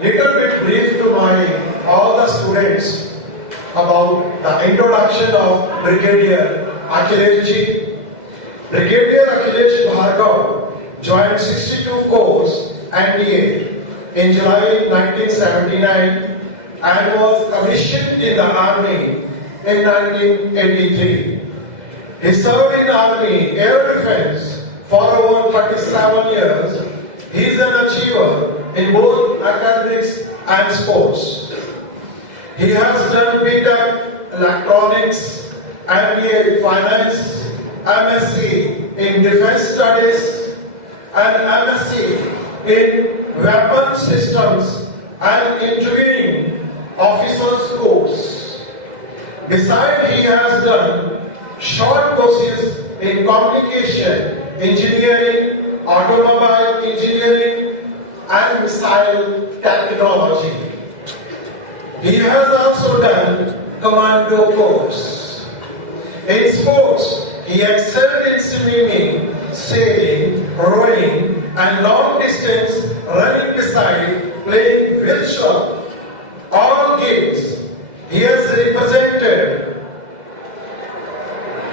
little bit brief to all the students about the introduction of Brigadier Akhelesh ji. Brigadier Akhelesh Bhargava joined 62 Corps NDA in July 1979 and was commissioned in the Army in 1983. He served in Army Air Defense for over 37 years. He is an achiever in both academics and sports. He has done BTech Electronics, MBA Finance, MSc in Defense Studies, and MSc in Weapon Systems and Interviewing Officers course. Besides, he has done short courses in Communication Engineering, Automobile Engineering, and Missile Technology. He has also done Commando course. In sports, he excelled in swimming, sailing, rowing, and long distance running beside playing virtual all games. He has represented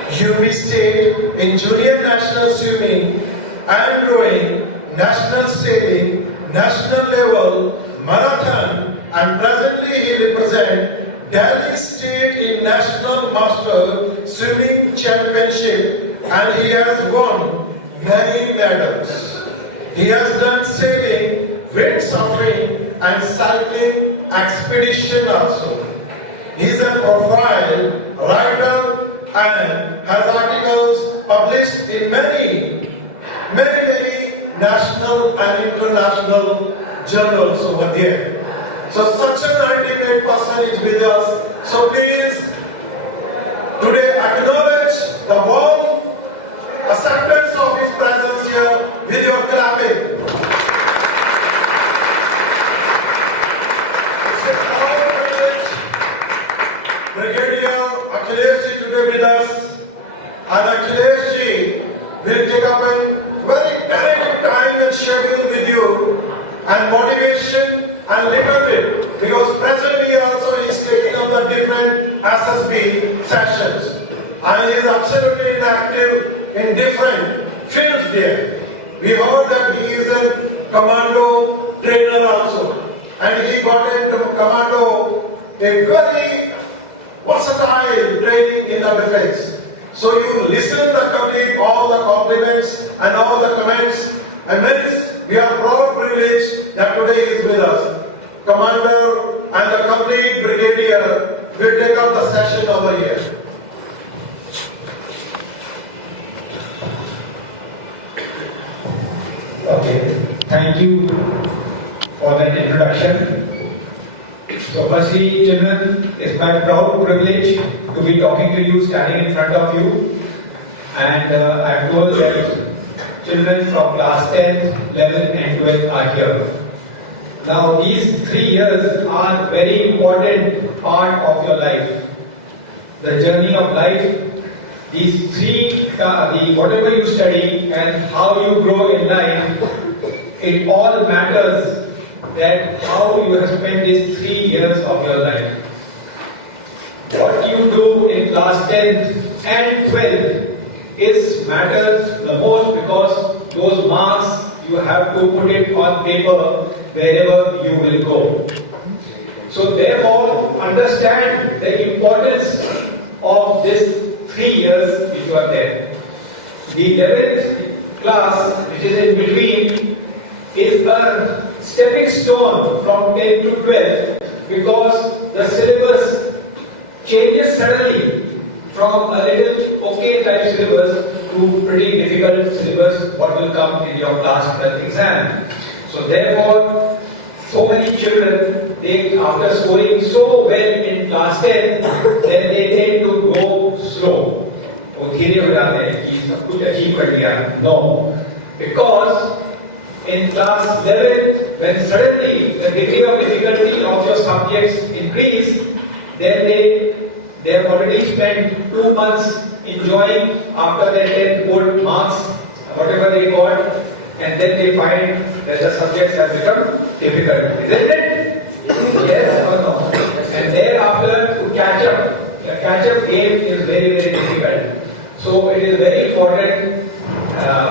UP State in junior national swimming and rowing, national sailing, national level, marathon, and presently he represents Delhi State in National Master Swimming Championship and he has won many medals. He has done sailing, windsurfing, and cycling expedition also. He is a profile writer and has articles published in many national and international journals over there. So such an ultimate person is with us. So please, today acknowledge the warm acceptance of his presence here with your clapping. It's our privilege, Brigadier Akhelesh ji today with us, and Akhelesh ji will take up a very talented time and schedule with you and motivation and little bit because presently also he is taking up the different SSB sessions and he is absolutely inactive in different fields there. We heard that he is a commando trainer also and he got into commando a very versatile training in the defense. So you listen the complete all the compliments and all the comments and we are proud privileged that today he is with us. Commander and the complete brigadier will take up the session over here. Okay, thank you for that introduction. So firstly, children, it's my proud privilege to be talking to you, standing in front of you. And I'm told that children from class 10, 11 and 12 are here. Now these 3 years are very important part of your life. The journey of life, these whatever you study and how you grow in life, it all matters that how you have spent these 3 years of your life. What you do in class 10 and 12 is matters the most because those marks you have to put it on paper wherever you will go. So therefore, understand the importance of this 3 years which you are there. The 11th class, which is in between, is a stepping stone from 10 to 12 because the syllabus changes suddenly from a little okay type syllabus to pretty difficult syllabus what will come in your class 12 exam. So therefore, so many children, they after scoring so well in class 10, then they tend to go slow. वो धीरे हो जाते हैं कि सब कुछ achieve कर लिया. No, because in class 11, when suddenly the degree of difficulty of your subjects increase, then they have already spent 2 months enjoying after their 10 board marks, whatever they got, and then they find that the subjects have become difficult. Isn't it? game is very, very difficult. So it is very important,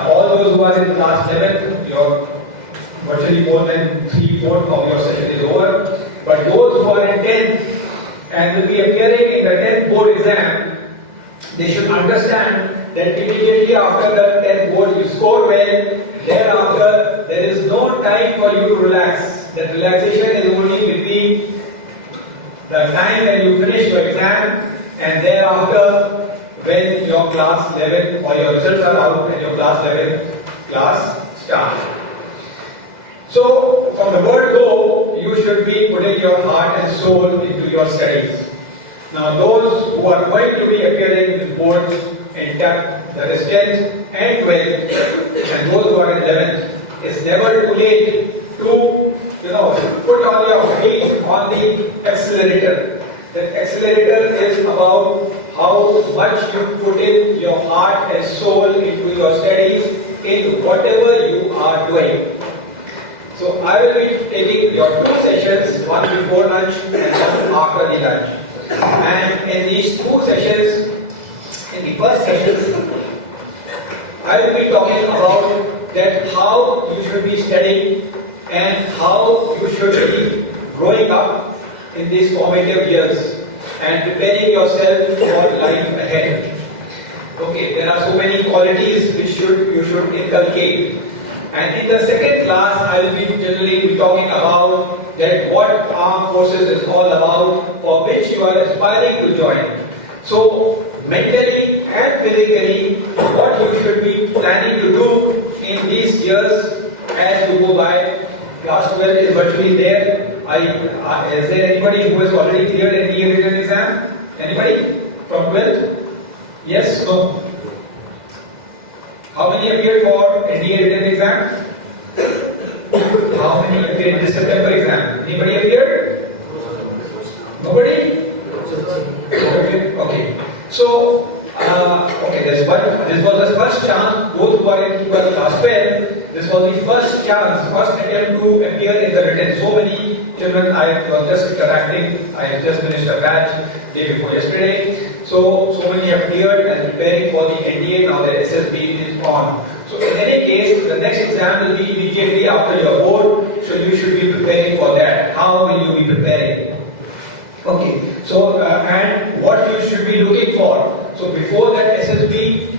all those who are in class 11, your virtually more than 3/4 of your session is over. But those who are in 10th and will be appearing in the 10th board exam, they should understand that immediately after the 10th board you score well, thereafter there is no time for you to relax. That relaxation is only between the time when you finish your exam and thereafter when your class 11 or your results are out and your class 11 class starts. So from the word go, you should be putting your heart and soul into your studies. Now those who are going to be appearing in boards in 10th, that is 10th and 12th, and those who are in 11th, it's never too late to put all your feet on the accelerator. The accelerator is about how much you put in your heart and soul into your studies in whatever you are doing. So I will be taking your 2 sessions, one before lunch and one after the lunch. And in these 2 sessions, in the first session, I will be talking about that how you should be studying and how you should be growing up in these formative years and preparing yourself for life ahead. Okay, there are so many qualities which you should inculcate. And in the second class, I will be generally talking about that what armed forces is all about, for which you are aspiring to join. So mentally and physically, what you should be planning to do in these years as you go by. Class 12 is virtually there. Is there anybody who has already cleared NDA written exam? Anybody from 12th? Yes? No? How many appeared for NDA written exam? How many appeared in the September exam? Anybody appeared? Nobody? Okay. So, this was the first chance. Those who are in class 12, this was the first chance, first attempt to appear in the written. So many children, I was just interacting. I have just finished a batch day before yesterday. So many have cleared and preparing for the NDA. Now the SSB is on. So in any case, the next exam will be immediately after your board. So you should be preparing for that. How will you be preparing? Okay. So and what you should be looking for. So before that SSB,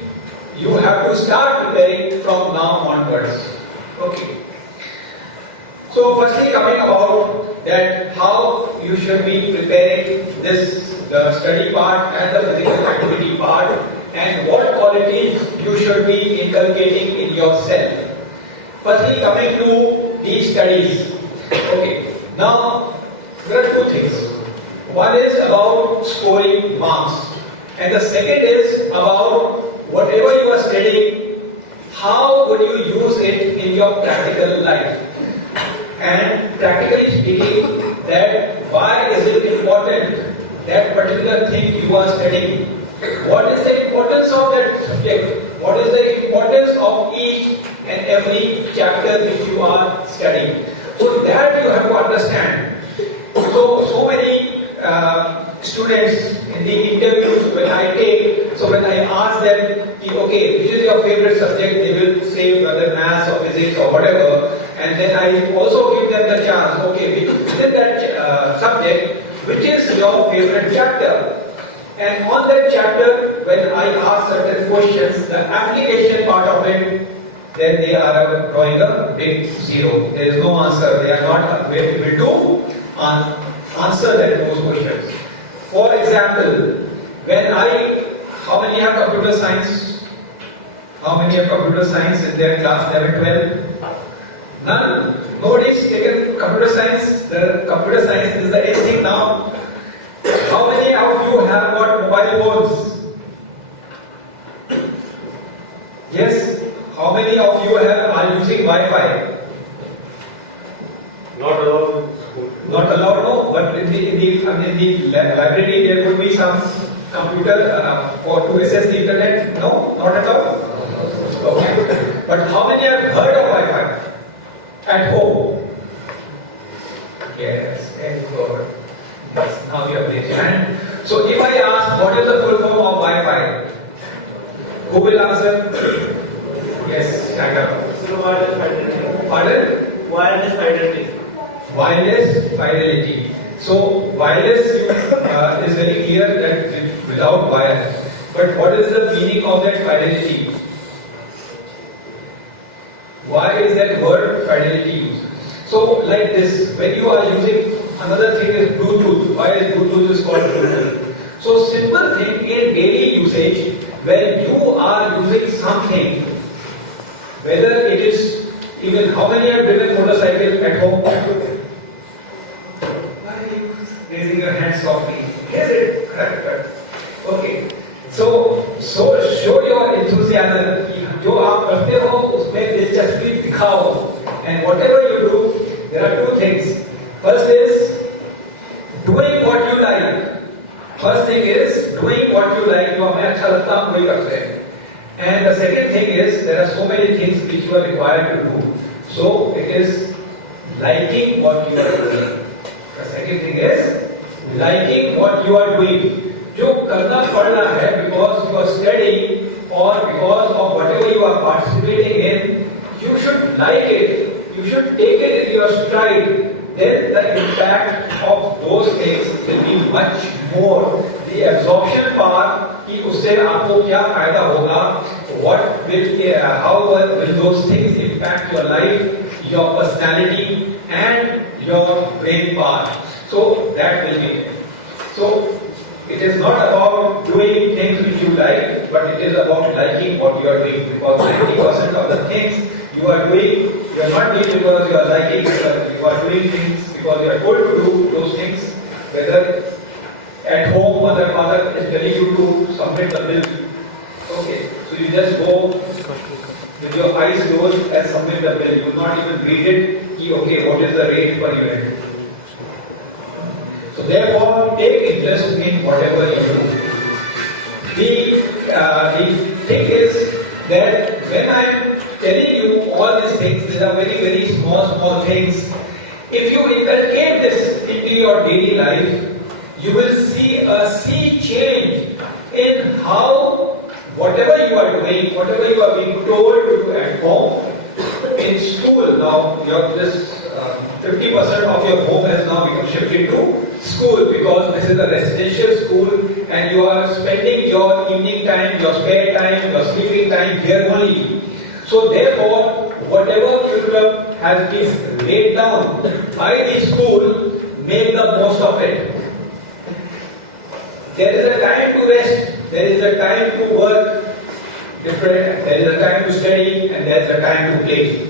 you have to start preparing from now onwards. Okay. So firstly, coming about that how you should be preparing the study part and the physical activity part, and what qualities you should be inculcating in yourself. Firstly, coming to these studies. Okay. Now there are 2 things. One is about scoring marks, and the second is about whatever you are studying, how would you use it in your practical life? And practically speaking, that why is it important, that particular thing you are studying? What is the importance of that subject? What is the importance of each and every chapter which you are studying? So that you have to understand. So many students in the interviews when I take, so when I ask them, okay, which is your favorite subject, they will say whether maths or physics or whatever, and then I also give them the chance, okay, within that subject, which is your favorite chapter? And on that chapter, when I ask certain questions, the application part of it, then they are drawing a big 0. There is no answer. They are not able to answer those questions. For example, how many have computer science? How many have computer science in their class 11, 12? None. Nobody's taken computer science. The computer science is the end thing now. How many of you have got mobile phones? Yes. How many of you are using Wi-Fi? Not allowed. Not allowed, no. But in the library there would be some computer to access the internet. No, not at all. Okay. But how many have heard of Wi-Fi at home? Yes, very good. Yes, now you have raised your hand. So if I ask what is the full form of Wi-Fi, who will answer? Yes, Shagam. Pardon? Wireless fidelity. Wireless fidelity. So wireless is very clear that without wire. But what is the meaning of that fidelity? Why is that word fidelity used? So like this, when you are using, another thing is Bluetooth. Why is Bluetooth is called Bluetooth? So simple thing in daily usage, when you are using something, whether it is even how many have driven motorcycle at home? Why are you raising your hands softly? Hear it. Correct. Okay. So show your enthusiasm. जो आप करते हो उसमें दिलचस्पी दिखाओ. And whatever you do, there are two things. First is doing what you like. First thing is doing what you like. जो हमें अच्छा लगता हम वही करते हैं. And the second thing is there are so many things which you are required to do. So it is liking what you are doing. The second thing is liking what you are doing. जो करना पड़ रहा है because you are studying or because of whatever you are participating in, you should like it. You should take it in your stride. Then the impact of those things will be much more. The absorption part कि उससे आपको क्या फायदा होगा? How will those things impact your life, your personality, and your brain power? So that will be it. So it is not about doing things which you like, but it is about liking what you are doing. Because 90% of the things you are doing, you are not doing because you are liking, you are doing things because you are told to do those things. Whether at home, mother, father is telling you to submit the bill. Okay, so you just go with your eyes closed and submit the bill. You will not even read it. Okay, what is the rate per unit? So therefore, take interest in whatever you do. The thing is that when I am telling you all these things, these are very, very small things. If you inculcate this into your daily life, you will see a sea change in how whatever you are doing, whatever you are being told to do at home, in school now, this 50% of your home has now become shifted to school because this is a residential school and you are spending your evening time, your spare time, your sleeping time here only. So therefore, whatever curriculum has been laid down by the school, make the most of it. There is a time to rest, there is a time to work different, there is a time to study, and there is a time to play.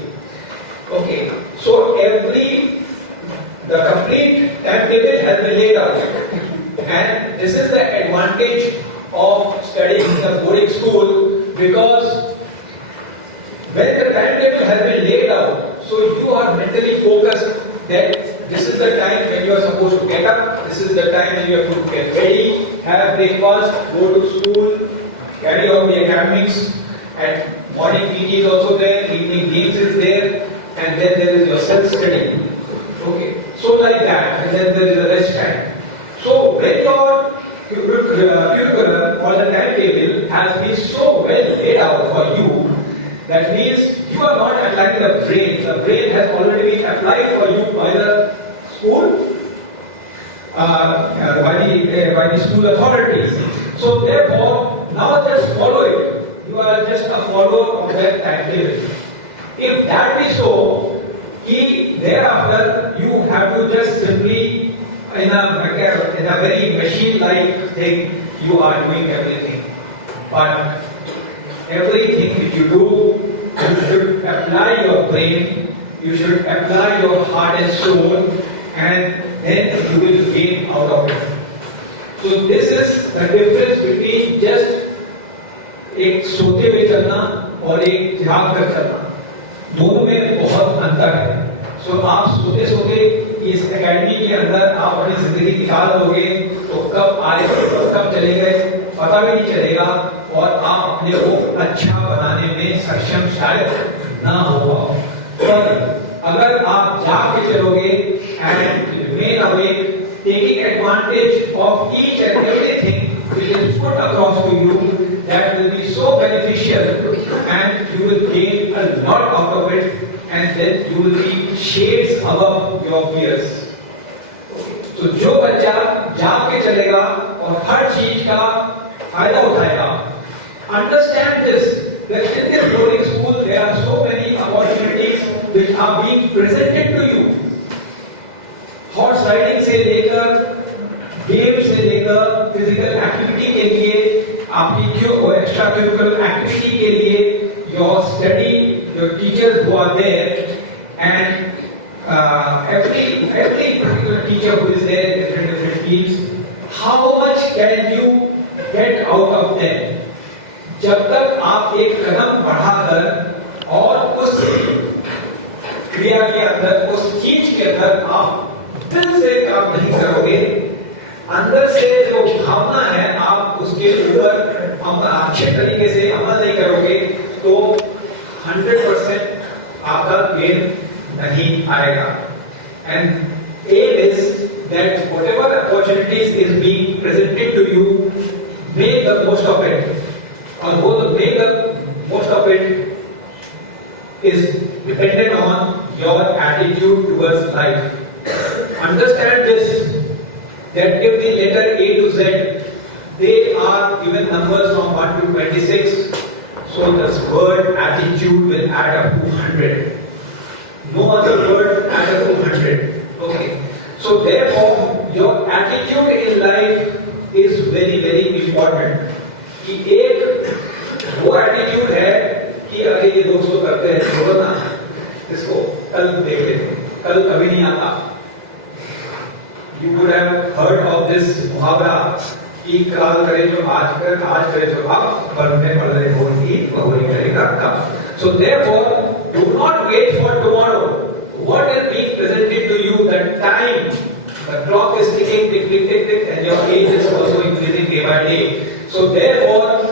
Okay, so the complete timetable has been laid out, and this is the advantage of studying in a boarding school because when the timetable has been laid out, so you are mentally focused that this is the time when you are supposed to get up, this is the time when you have to get ready, have breakfast, go to school, carry on the academics, and morning PT is also there, evening games is there, and then there is your self-study. Okay, so like that, and then there is a rest time. So when your curriculum or the timetable has been so well laid out for you, that means you are not applying the brain. The brain has already been applied for you by the school, by the school authorities. So therefore, now just follow it. You are just a follower of that timetable. If that is so, thereafter you have to just simply, in a very machine-like thing, you are doing everything. But everything which you do, you should apply your brain, you should apply your heart and soul, and then you will gain out of it. So this is the difference between just एक सोते हुए चलना और एक जाग कर चलना, दोनों में बहुत अंतर है. सो आप सोते सोते इस एकेडमी के अंदर आप अपनी जिंदगी निकाल लोगे तो कब आए कब चले गए पता भी नहीं चलेगा और आप अपने को अच्छा बनाने में सक्षम शायद ना हो. पर अगर आप जाग के चलोगे and remain awake, taking advantage of each and everything which is put across to you. That will be so beneficial, and you will gain a lot out of it, and then you will be shades above your peers. तो जो बच्चा जाग के चलेगा और हर चीज का फायदा उठाएगा, understand this, that in this boarding school there are so many opportunities which are being presented to you. Horse riding से लेकर गेम से लेकर फिजिकल एक्टिविटी के लिए आपकी एक्स्ट्रा करिकुलर एक्टिविटी के लिए your study, your teachers who are there, and every particular teacher who is there in different fields, how much can you get out of them? जब तक आप एक कदम बढ़ाकर और उस क्रिया के अंदर, उस चीज के अंदर आप दिल से काम नहीं करोगे, अंदर से जो भावना है आप उसके ऊपर अच्छे तरीके से अमल नहीं करोगे, तो 100% आपका गेन नहीं आएगा. And aim is that whatever opportunities is being presented to you, make the most of it. And both make the most of it is dependent on your attitude towards life. Understand this, that if the letter A to Z, they are given numbers from 1 to 26, so this word attitude will add up to 100. No other word add up to 100. Okay. So therefore, your attitude in life is very, very important. कि एक वो attitude है कि अरे ये दोस्तों करते हैं, छोड़ो ना, इसको कल देख लेते, कल कभी नहीं आता. You would have heard of this मुहावरा कि काल करे जो आज कर, आज करे जो अब, पर में पड़ रहे हो ही, वो ही करेगा कब. So therefore, do not wait for tomorrow. What is being presented to you, the time, the clock is ticking, tick, tick, tick, tick, and your age is also increasing day by day. So therefore,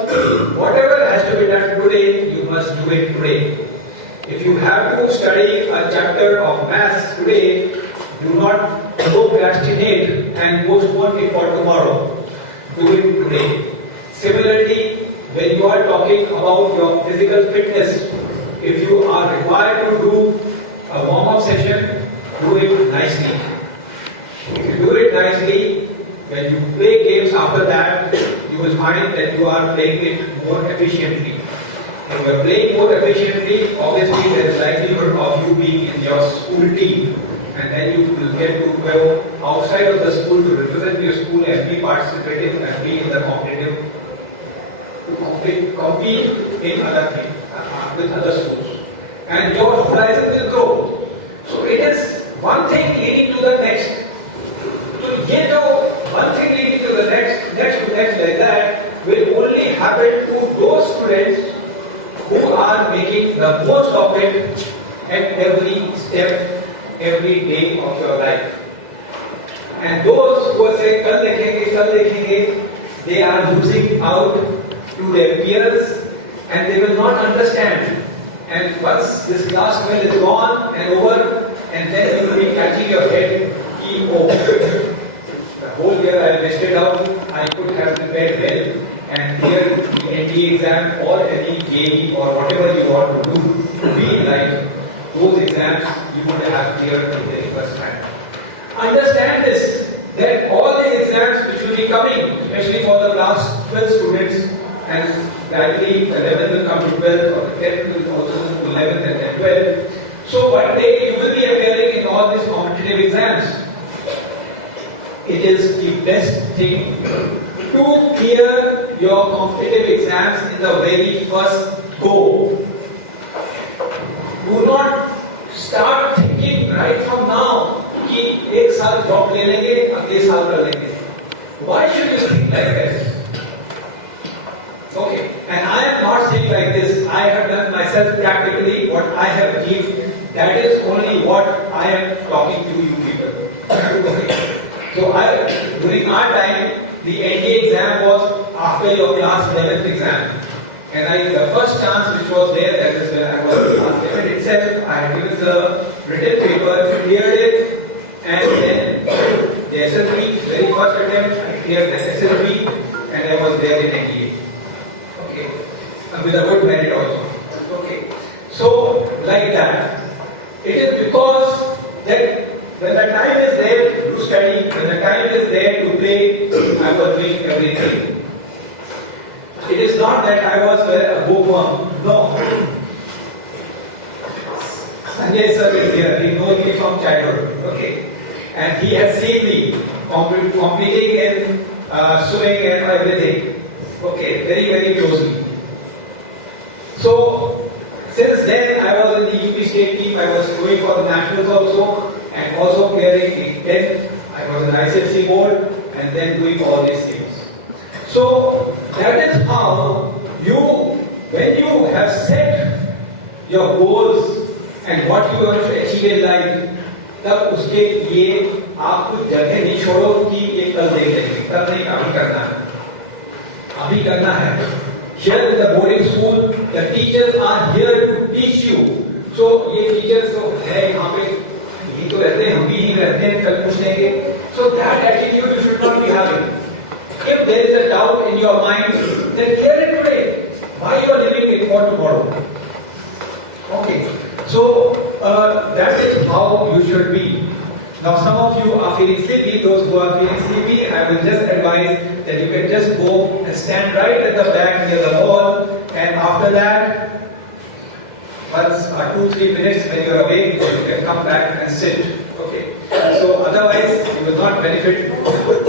whatever has to be done today, you must do it today. If you have to study a chapter of maths today, do not procrastinate and postpone it for tomorrow. Do it today. Similarly, when you are talking about your physical fitness, if you are required to do a warm-up session, do it nicely. If you do it nicely, when you play games after that, you will find that you are playing it more efficiently. If you are playing more efficiently, obviously there is likelihood of you being in your school team, and then you will get to go outside of the school to represent your school and be participating and be in the competitive, to compete in other things, with other schools. And your horizon will grow. So it is one thing leading to the next. So ये जो one thing leading to the next, next to next like that will only happen to those students who are making the most of it at every step, every day of your life. And those who are saying kal देखेंगे, they are losing out to their peers, and they will not understand. And once this last spell is gone and over, and then you will be catching your head, oh, the whole year I wasted out, I could have prepared well, and here the NDA exam or any JEE or whatever you want to do to be in life, those exams you would have cleared in the first time. Understand this, that all the exams which will be coming, especially for the class 12 students, and gradually the 11th will come to 12th, or the 10th will also move to 11th and then 12th. So one day you will be appearing in all these competitive exams. It is the best thing to clear your competitive exams in the very first go. Do not start thinking right from now कि एक साल job ले लेंगे, अगले साल कर लेंगे. Why should you think like this? Okay, and I am not saying like this. I have done myself practically what I have achieved. That is only what I am talking to you people. Okay. So during our time, the NDA exam was after your class 11th exam. And the first chance which was there, that is when I was in class 11 itself, I had given the written paper, cleared it, and then cleared the SSB, and I was there in NDA. Okay, and with a good merit also. Okay, so like that. It is because that when the time is there to study, when the time is there to play, I was doing everything. It is not that I was a bookworm. No. Sanjay sir is here. He knows me from childhood. Okay, and he has seen me competing in swimming and everything. Okay, very very closely. So since then I was in the UP state team. I was going for the nationals also, and also clearing in 10. I was in ICFC board, and then doing all these things. So that is how when you have set your goals and what you want to achieve in life, तब उसके लिए आप कुछ जगह नहीं छोड़ो कि ये कल देख लेंगे, कल नहीं, अभी करना है, अभी करना है. Here in the boarding school, the teachers are here to teach you. So ये teachers तो है यहाँ पे, यही तो रहते हैं, हम भी यही रहते हैं, कल पूछ लेंगे. So that attitude you should not be having. If there is a doubt in your mind, then clear it today. Why you are leaving it for tomorrow? Okay. So that is how you should be. Now some of you are feeling sleepy. Those who are feeling sleepy, I will just advise that you can just go and stand right at the back near the wall, and after that, once or 2-3 minutes when you are awake, you can come back and sit. Okay. So otherwise, you will not benefit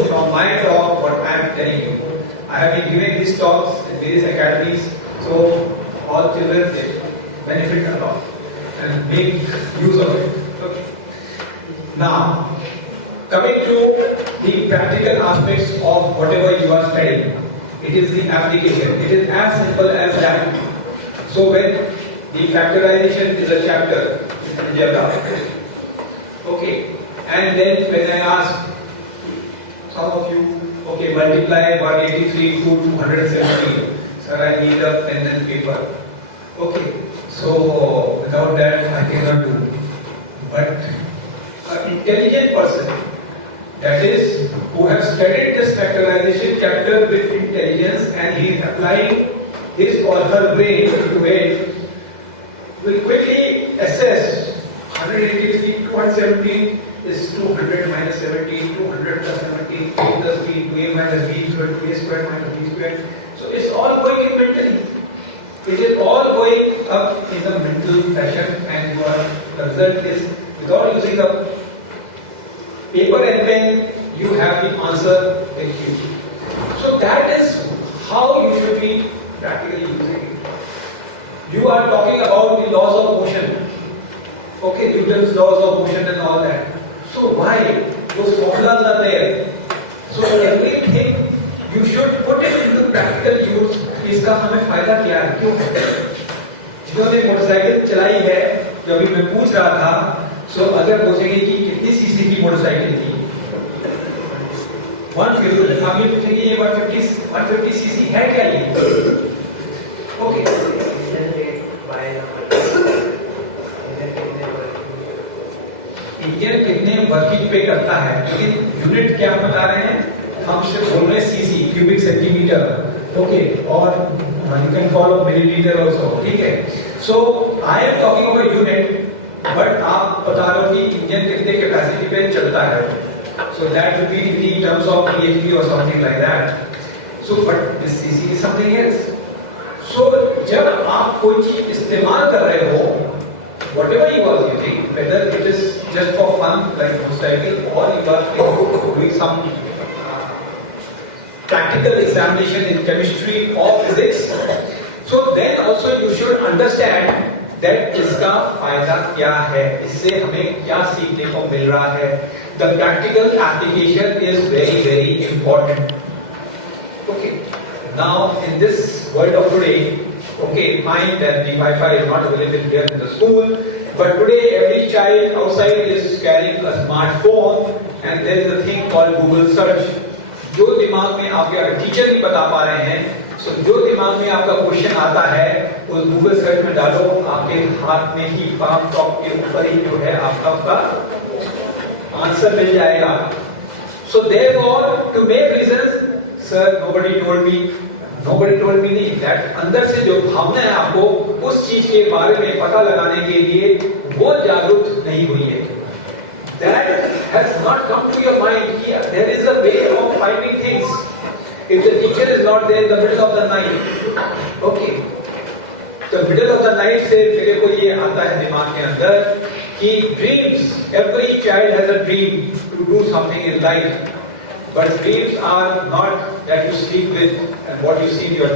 from my talk, what I am telling you. I have been giving these talks in various academies, so all children benefit a lot and make use of it. Okay. Now, coming to the practical aspects of whatever you are studying, it is the application. It is as simple as that. So when the factorization is a chapter in algebra, okay, and then when I ask some of you, okay, multiply 183 to 217, sir, I need a pen and paper. Okay, so without that I cannot do. But an intelligent person, that is, who has studied this factorization chapter with intelligence and he is applying his or her brain to it, will quickly assess 183, 217 is 200 minus 17, 200 plus 17, a plus b, 2a minus b equal to a squared minus b squared. So it's all going in mentally. It is all going up in the mental fashion, and the result is, without using the paper and pen, you have the answer with you. So that is how you should be practically using it. You are talking about the laws of motion. Okay, Newton's laws of motion and all that. So why? Those formulas are there. So everything you should put it into practical use. इसका हमें फायदा क्या है? क्यों? जिन्होंने motorcycle चलाई है, जो अभी मैं पूछ रहा था, सो अगर पूछेंगे कि कितनी सीसी की मोटरसाइकिल थी, 150, हम ये पूछेंगे ये 150 सीसी है क्या ये? ओके, इंजन कितने वर्किंग पे करता है, लेकिन यूनिट क्या बता रहे हैं? हम सिर्फ बोल रहे हैं सीसी, क्यूबिक सेंटीमीटर. ओके, और you can follow milliliter also. ठीक है? So I am talking about unit, but आप बता रहे हो कि इंजन कितने कैपेसिटी पे चलता है. So that would be in terms of bhp or something like that. So but this cc is something else. So जब आप कोई चीज इस्तेमाल कर रहे हो, whatever you are using, whether it is just for fun like motorcycle, or you are doing some practical examination in chemistry or physics, so then also you should understand that इसका फायदा क्या है, इससे हमें क्या सीखने को मिल रहा है. The practical application is very very important. Okay, now in this world of today, okay, fine that the Wi-Fi is not available here in the school, but today every child outside is carrying a smartphone, and there is a thing called Google search. जो दिमाग में आपके teacher नहीं बता पा रहे हैं, सो जो दिमाग में आपका क्वेश्चन आता है, उस गूगल सर्च में डालो, आपके हाथ में ही पाम टॉप के ऊपर ही जो है आपका उसका आंसर मिल जाएगा. So therefore, to make reasons, sir, nobody told me नहीं, that अंदर से जो भावना है आपको उस चीज के बारे में पता लगाने के लिए वो जागरूक नहीं हुई है. That has not come to your mind here. There is a way of finding things. If the teacher is not there in the middle of the night, okay. The middle of the night से मेरे को ये आता है दिमाग के अंदर कि dreams, every child has a dream to do something in life. But dreams are not that you sleep with and what you see in your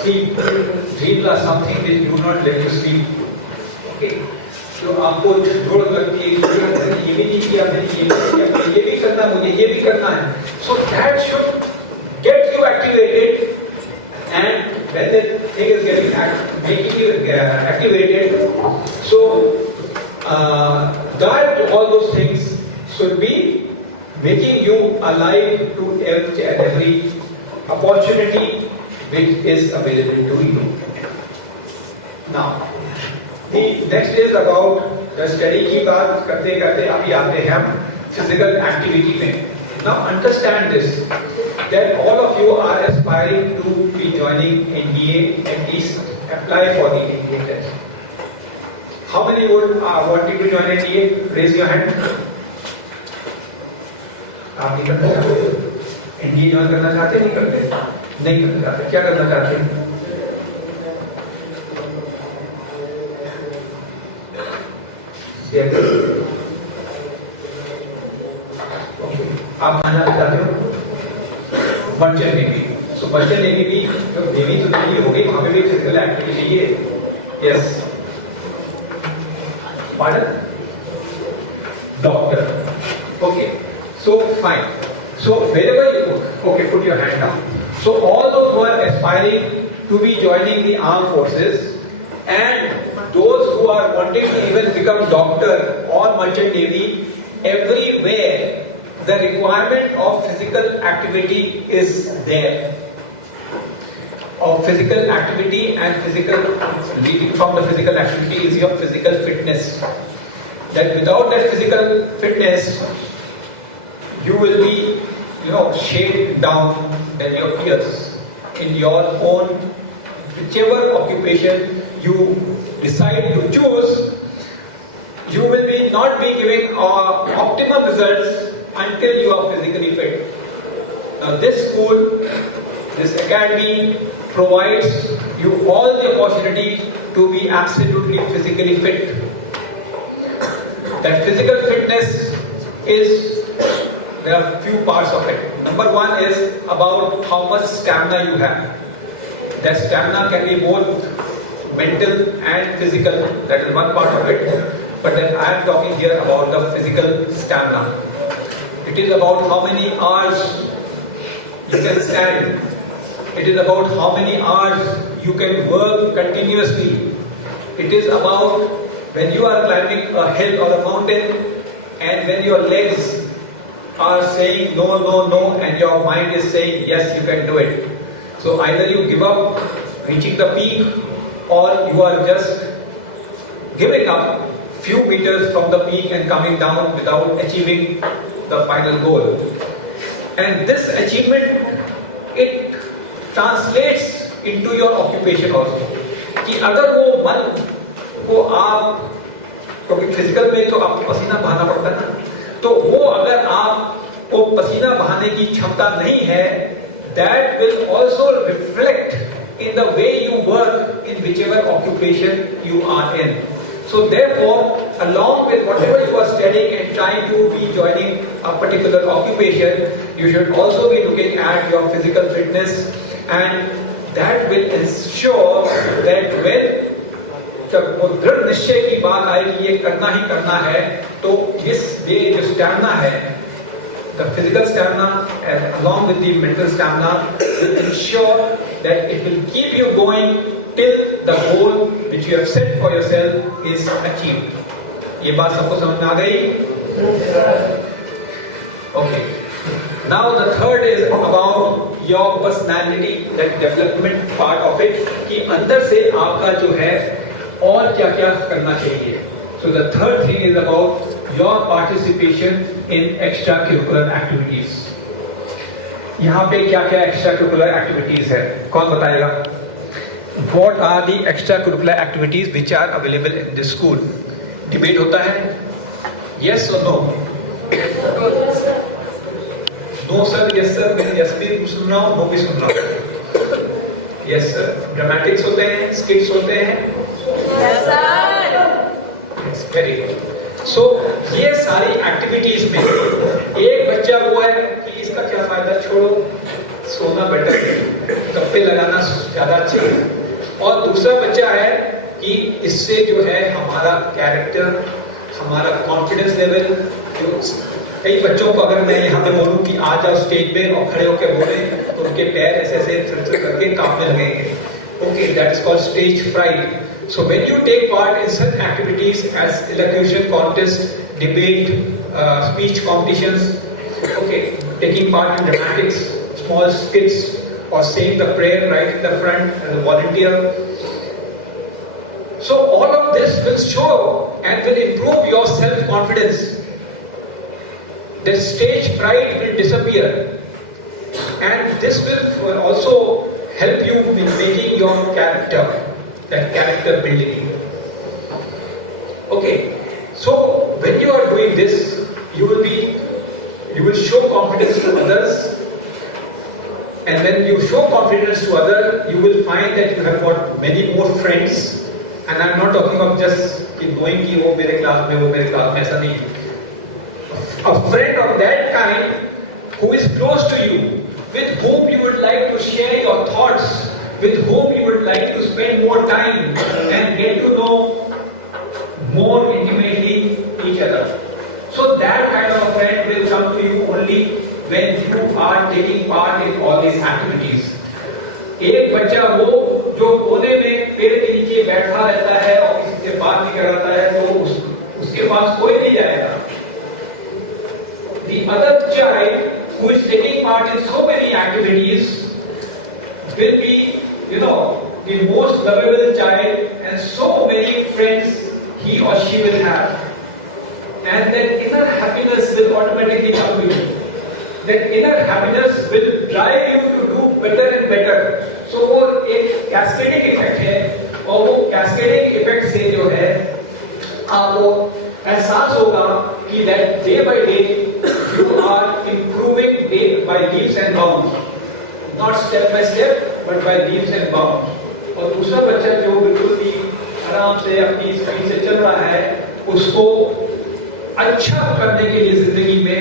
sleep. Dreams are something that do not let you sleep. Okay. तो आपको जोड़ लगती है ये भी नहीं किया, मैंने ये भी किया, ये भी करना, मुझे ये भी करना है. So that should get you activated, and when the thing is making you activated, so that all those things should be making you alive to every opportunity which is available to you. Now, the next is about the study की बात करते करते अभी आते हैं हम physical activity में. Now understand this, that all of you are aspiring to be joining NDA, at least apply for the NDA test. How many would wanting to join NDA? Raise your hand. आप नहीं करना चाहते? NDA join करना चाहते नहीं करते? नहीं करना चाहते. क्या करना चाहते हैं? आप खाना चाहते हो? Merchant navy. So merchant navy भी तो नेवी तो नहीं होगी, वहां पे भी फिजिकल एक्टिविटी चाहिए. Yes. Pardon? Doctor. Okay. So fine. So wherever you go, okay, put your hand down. So all those who are aspiring to be joining the armed forces, and those who are wanting to even become doctor or merchant navy, everywhere the requirement of physical activity is there. Of physical activity, and physical leading from the physical activity is your physical fitness. That without that physical fitness, you will be, shaped down than your peers in your own, whichever occupation you decide to choose. You will be not be giving optimum results until you are physically fit. Now this school, this academy provides you all the opportunity to be absolutely physically fit. That physical fitness is, there are few parts of it. Number one is about how much stamina you have. That stamina can be both mental and physical. That is one part of it. But then I am talking here about the physical stamina. It is about how many hours you can stand. It is about how many hours you can work continuously. It is about when you are climbing a hill or a mountain, and when your legs are saying no, no, no, and your mind is saying yes, you can do it. So either you give up reaching the peak, or you are just giving up few meters from the peak and coming down without achieving the final goal. And this achievement, it translates into your occupation also. कि अगर वो मन को आप, क्योंकि physical में तो आपको पसीना बहाना पड़ता है ना, तो वो अगर आपको पसीना बहाने की क्षमता नहीं है, that will also reflect in the way you work in whichever occupation you are in. So therefore, along with whatever you are studying and trying to be joining a particular occupation, you should also be looking at your physical fitness, and that will ensure that when जब वो दृढ़ निश्चय की बात आए कि ये करना ही करना है, तो ये जो स्टैमिना है, the physical stamina and along with the mental stamina will ensure that it will keep you going till the goal which you have set for yourself is achieved. ये बात सबको समझ में आ गई? Okay. Now the third is about your personality, that development part of it, कि अंदर से आपका जो है और क्या क्या करना चाहिए. So the third thing is about your participation in extracurricular activities. यहाँ पे क्या क्या एक्स्ट्रा करिकुलर एक्टिविटीज है, कौन बताएगा? What are the extracurricular activities which are available in this school? Debate होता है, yes or no? No sir, yes sir, मैं यस भी सुन रहा हूँ, नो भी सुन रहा हूँ। यस सर, ड्रामेटिक्स होते हैं, स्किट्स होते हैं। Yes sir. Very good. So ये सारी एक्टिविटीज में एक बच्चा वो है कि इसका क्या फायदा, छोड़ो, सोना बेटर है, गप्पे लगाना ज्यादा अच्छा है। और दूसरा बच्चा है कि इससे जो है हमारा कैरेक्टर, हमारा कॉन्फिडेंस लेवल, कई बच्चों को अगर मैं यहाँ पे बोलूँ कि आ जाओ स्टेज पे और खड़े होकर बोले तो उनके पैर ऐसे ऐसे थर करके कांपने लगेंगे। Okay, that is called stage fright. So when you take part in such activities as elocution contest, debate, speech competitions, okay, taking part in dramatics, small skits, or saying the prayer right in the front as a volunteer. So all of this will show and will improve your self-confidence. The stage fright will disappear, and this will also help you in making your character. That character building. Okay, so when you are doing this, you will show confidence to others, and when you show confidence to others, you will find that you have got many more friends. And I'm not talking of just knowing कि वो मेरे class में, वो मेरे class में, ऐसा नहीं। A friend of that kind who is close to you, with whom you would like to share your thoughts, with whom you would like to spend more time and get to know more intimately each other. So that kind of a friend will come to you only when you are taking part in all these activities. एक बच्चा वो जो कोने में पेड़ के नीचे बैठा रहता है और किसी से बात नहीं कराता है, तो उसके पास कोई नहीं जाएगा। The other child who is taking part in so many activities will be, the most lovable child, and so many friends he or she will have, and that inner happiness will automatically come to you. That inner happiness will drive you to do better and better. So वो एक cascading effect है, और वो cascading effect से जो है आपको एहसास होगा कि that day by day you are improving day by leaps and bounds, not step by step but by leaps and bounds. और दूसरा बच्चा जो बिल्कुल ही आराम से अपनी स्पीड से चल रहा है, उसको अच्छा करने के लिए जिंदगी में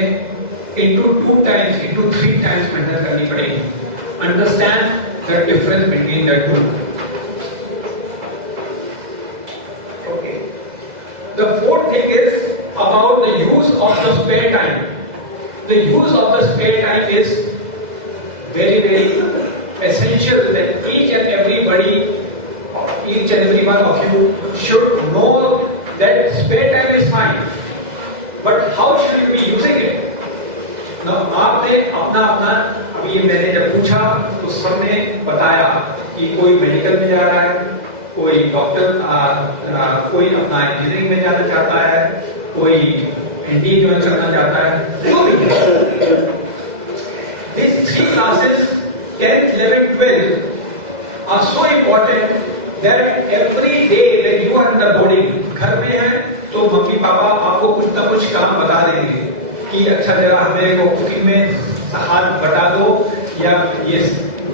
into 2 times, into 3 times मेहनत करनी पड़ेगी. Understand the difference between the two. Okay. The fourth thing is about the use of the spare time. The use of the spare time is very, very essential that each and every one of you should know that spare time is fine, but how should you be using it? Now, आपने अपना अभी मैंने जब पूछा तो सबने बताया कि कोई मेडिकल में जा रहा है, कोई डॉक्टर, कोई अपना इंजीनियरिंग में जाना चाहता है, कोई एनडीए ज्वाइन करना चाहता है, जो भी। These 3 classes, 10th, 11th, 12th are so important that every day when you are in the boarding, घर में है तो मम्मी पापा आपको कुछ ना कुछ काम बता देंगे कि अच्छा जरा हमें को कुकिंग में हाथ बटा दो, या ये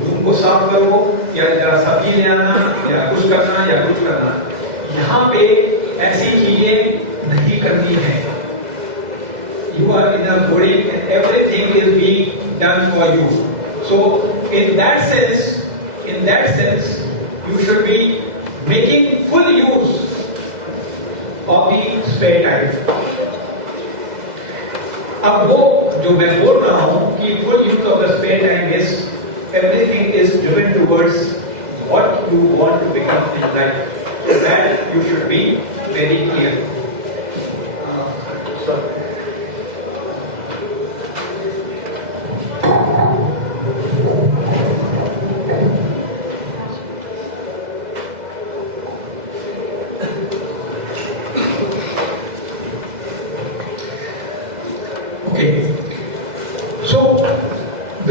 रूम को साफ करो, या जरा सब्जी ले आना, या कुछ करना, या कुछ करना। यहाँ पे ऐसी चीजें नहीं करनी है। You are in a boarding and everything is being done for you. So in that sense, you should be making full use of the spare time. अब वो जो मैं बोल रहा हूँ कि full use of the spare time is everything is driven towards what you want to become in life. So that you should be very clear.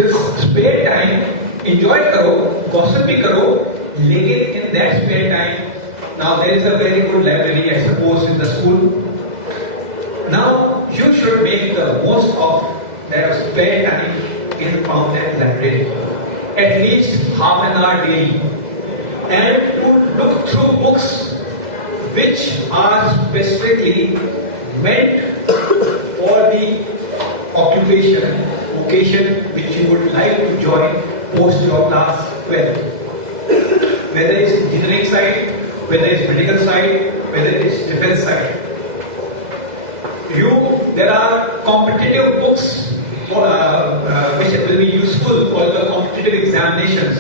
this spare time enjoy करो, gossip भी करो, लेकिन in that spare time, now there is a very good library, I suppose, in the school. Now you should make the most of that spare time in fountain library, at least half an hour daily, and to look through books which are specifically meant for the vocation which you would like to join post your class 12. Whether it's engineering side, whether it's medical side, whether it's defense side. There are competitive books which will be useful for the competitive examinations.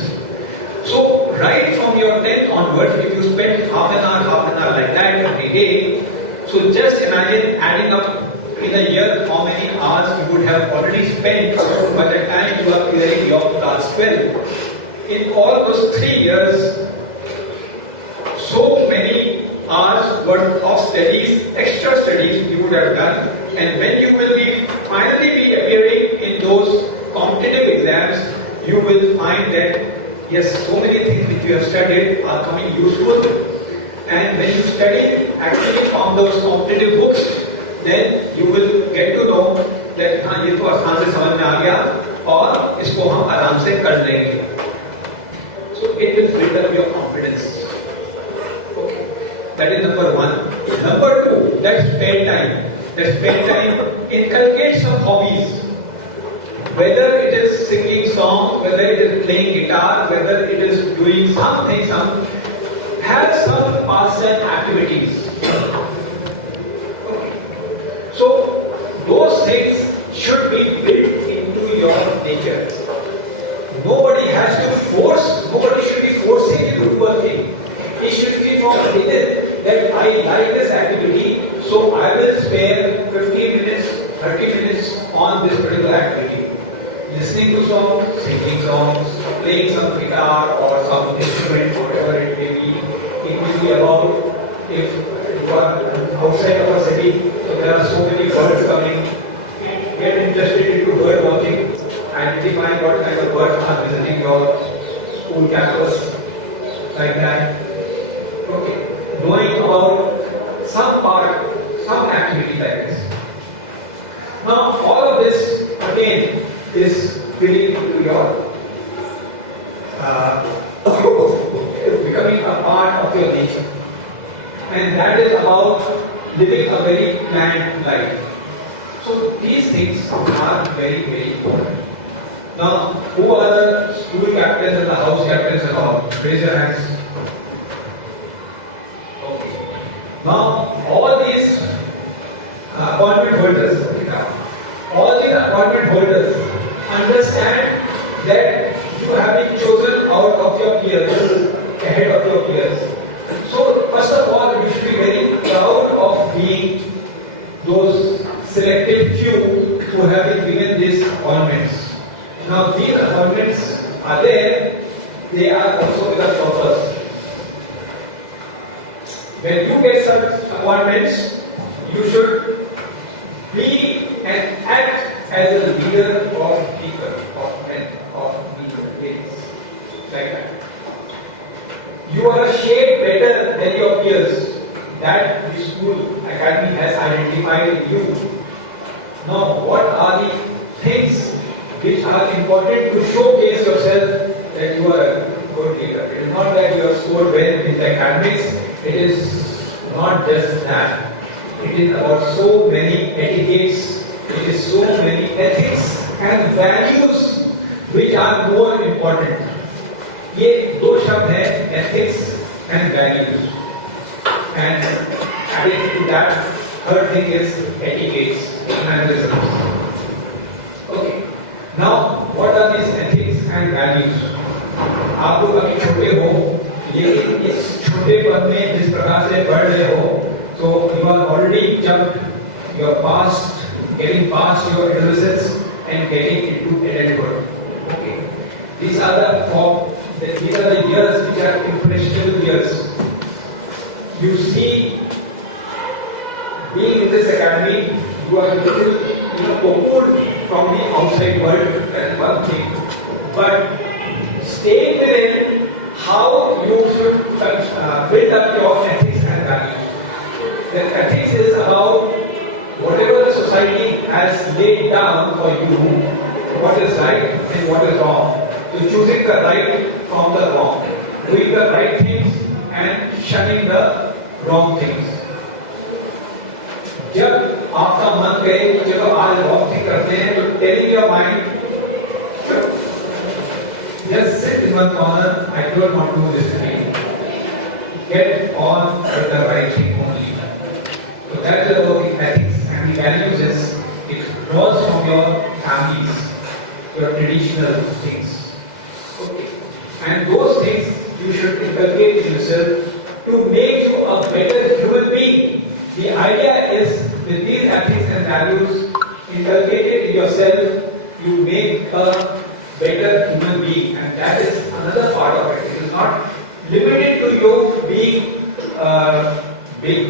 So right from your 10th onwards, if you spend half an hour like that every day, so just imagine adding up in a year how many hours you would have already spent by the time you are clearing your class 12. In all those 3 years, so many hours worth of studies, extra studies you would have done, and when you will be finally be appearing in those competitive exams, you will find that yes, so many things which you have studied are coming useful, and when you study actually from those competitive books, then you will get to know that हाँ ये तो आसान से समझ में आ गया और इसको हम आराम से कर लेंगे. So it will build up your confidence. Okay, that is number one. Number two, that spare time. That spare time inculcates some hobbies. Whether it is singing songs, whether it is playing guitar, whether it is doing something, have some pastime activities. So those things should be built into your nature. Nobody should be forcing you to do a thing. It should be from within that I like this activity, so I will spare 15 minutes, 30 minutes on this particular activity. Listening to songs, singing songs, playing some guitar or some instrument, whatever it may be. It will be about if you are outside of a city, so there are so many birds coming. Get interested into bird watching, identifying what kind of birds are visiting your school campus, like that. Okay, knowing about some activity like this. Now, all of this again is building into your becoming a part of your nature, and that is about living a very planned life. So these things are very, very important. Now, who are the school captains and the house captains and all? Raise your hands. Okay. Now, all these appointment holders, understand that you have been chosen out of your peers, ahead of your peers. So, first of all, you should be very proud of being those selected few who have been given these appointments. Now, these appointments are there, they are also with a purpose. When you get such appointments, you should be and act as a leader of people, of men, of people, ladies, like that. You are a shade better than your peers. That the school academy has identified in you. Now, what are the things which are important to showcase yourself that you are a good leader? It is not that you have scored well in the academics. It is not just that. It is about so many etiquettes. It is so many ethics and values which are more important. ये दो शब्द हैं, ethics and values. And adding to that, third thing is etiquettes and mannerisms. Okay. Now, what are these ethics and values? आप लोग अभी छोटे हो, लेकिन इस छोटेपन में जिस प्रकार से बढ़ रहे हो, so you are already jumped, you are past, getting past your adolescence and getting into adulthood. Okay. These are the years which are impressionable years. You see, being in this academy, you are little cocooned from the outside world, that is one thing. But stay within how you should build up your ethics and values. The ethics is about whatever the society has laid down for you, what is right and what is wrong. So choosing the right from the wrong, doing the right things and shunning the wrong things. जब आपका मन करे कि चलो आज wrong thing करते हैं तो telling your mind just sit in one corner, I don't want to do this thing. Get on with the right thing only. So that is about the ethics and the values is it draws from your families, your traditional things. Okay. And those things you should inculcate in yourself to make you a better human being. The idea is with these ethics and values inculcated in yourself, you make a better human being, and that is another part of it. It is not limited to you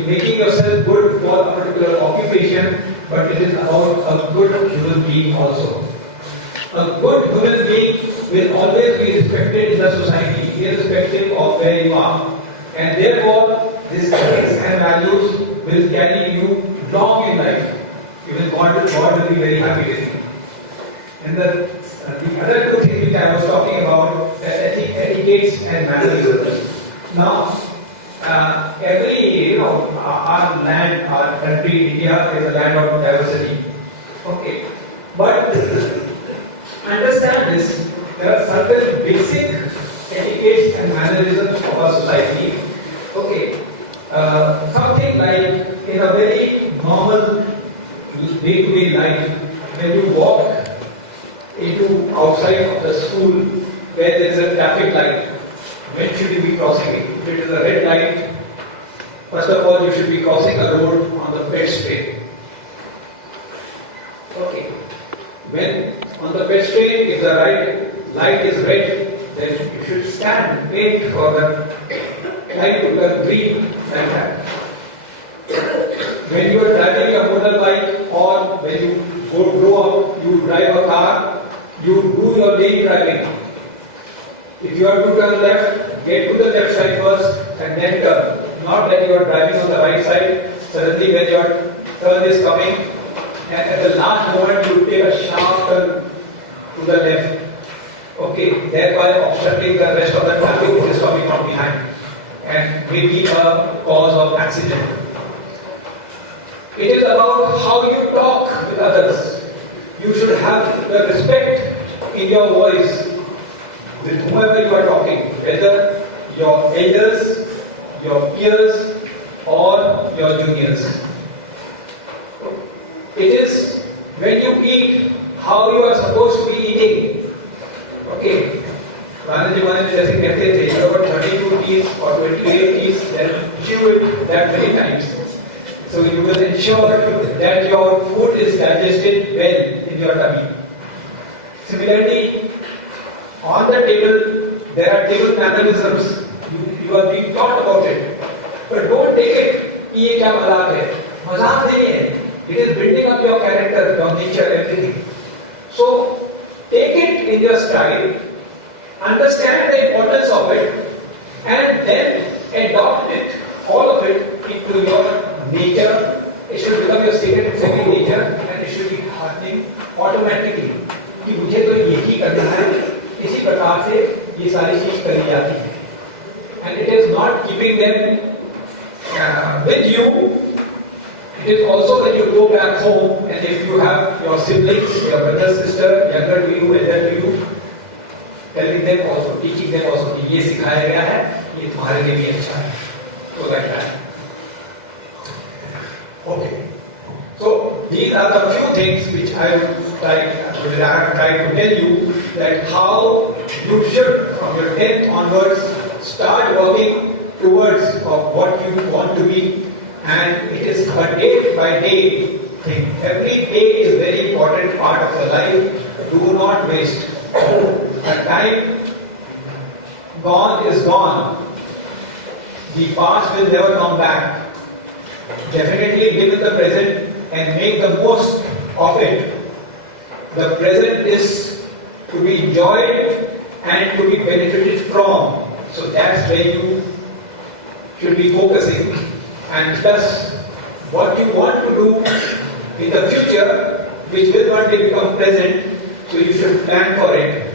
making yourself good for a particular occupation, but it is about a good human being also. A good human being will always be respected in the society, irrespective of where you are, and therefore these ethics and values will carry you long in life. Even God will be very happy with you. And the other two things which I was talking about, etiquettes and mannerisms. Now, our land, our country, India is a land of diversity. Okay, but understand this: there are certain basic etiquettes and mannerisms of our society. Okay, something like in a very normal day-to-day life, when you walk into outside of the school where there is a traffic light, when should you be crossing it? If it is a red light, first of all you should be crossing a road on the pedestrian. Okay. When on the pedestrian, if the right light is red, then you should stand, wait for the light to turn green, like that. When you are driving a motorbike or when you grow up, you drive a car, you do your lane driving. If you have to turn left, get to the left side first and then turn. Not that you are driving on the right side, suddenly when your turn is coming, and at the last moment you take a sharp turn to the left. Okay, thereby obstructing the rest of the traffic which is coming from behind and may be a cause of accident. It is about how you talk with others. You should have the respect in your voice with whomever you are talking, whether your elders, your peers, or your juniors. It is when you eat how you are supposed to be eating. Okay. पुराने जमाने में जैसे कहते थे, you have 32 teeth or 28 teeth, then chew it that many times. So you will ensure that your food is digested well in your tummy. Similarly, on the table, there are table mannerisms. You are being taught about it. But don't take it, ये क्या मजाक है? मजाक नहीं है. It is building up your character, your nature, everything. So, take it in your stride, understand the importance of it, and then adopt it, all of it, into your nature. It should become your second nature, and it should be happening automatically. कि मुझे तो यही करना है, इसी प्रकार से ये सारी चीज करी जाती है. And it is not keeping them with you. It is also when you go back home, and if you have your siblings, your brother, sister, younger to you, elder to you, telling them also, teaching them also कि ये सिखाया गया है, ये तुम्हारे लिए भी अच्छा है. So like that. Okay. So these are the few things which I would try to tell you that how you should, from your 10th onwards, start working towards of what you want to be. And it is a day by day thing. Every day is a very important part of your life. Do not waste. The time gone is gone. The past will never come back. Definitely live in the present and make the most of it. The present is to be enjoyed and to be benefited from. So that's where you should be focusing. And plus, what you want to do in the future, which will one day become present, so you should plan for it.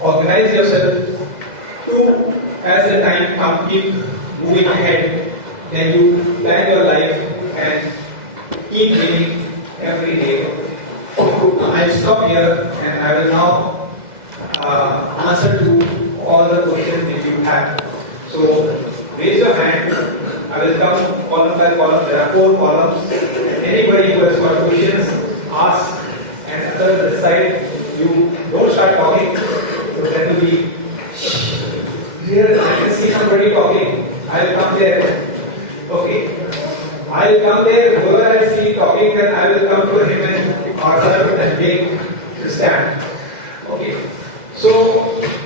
Organize yourself to, as the time comes, keep moving ahead. Then you plan your life and keep living every day. I'll stop here and I will now answer to all the questions that you have. So raise your hand. I will come column by column. There are 4 columns. Anybody who has got questions, ask. And other this side, you don't start talking. So that will be here. I can see somebody talking. I will come there. Okay. I will come there. Whoever I see talking, then I will come to him and order and make the stand. Okay. So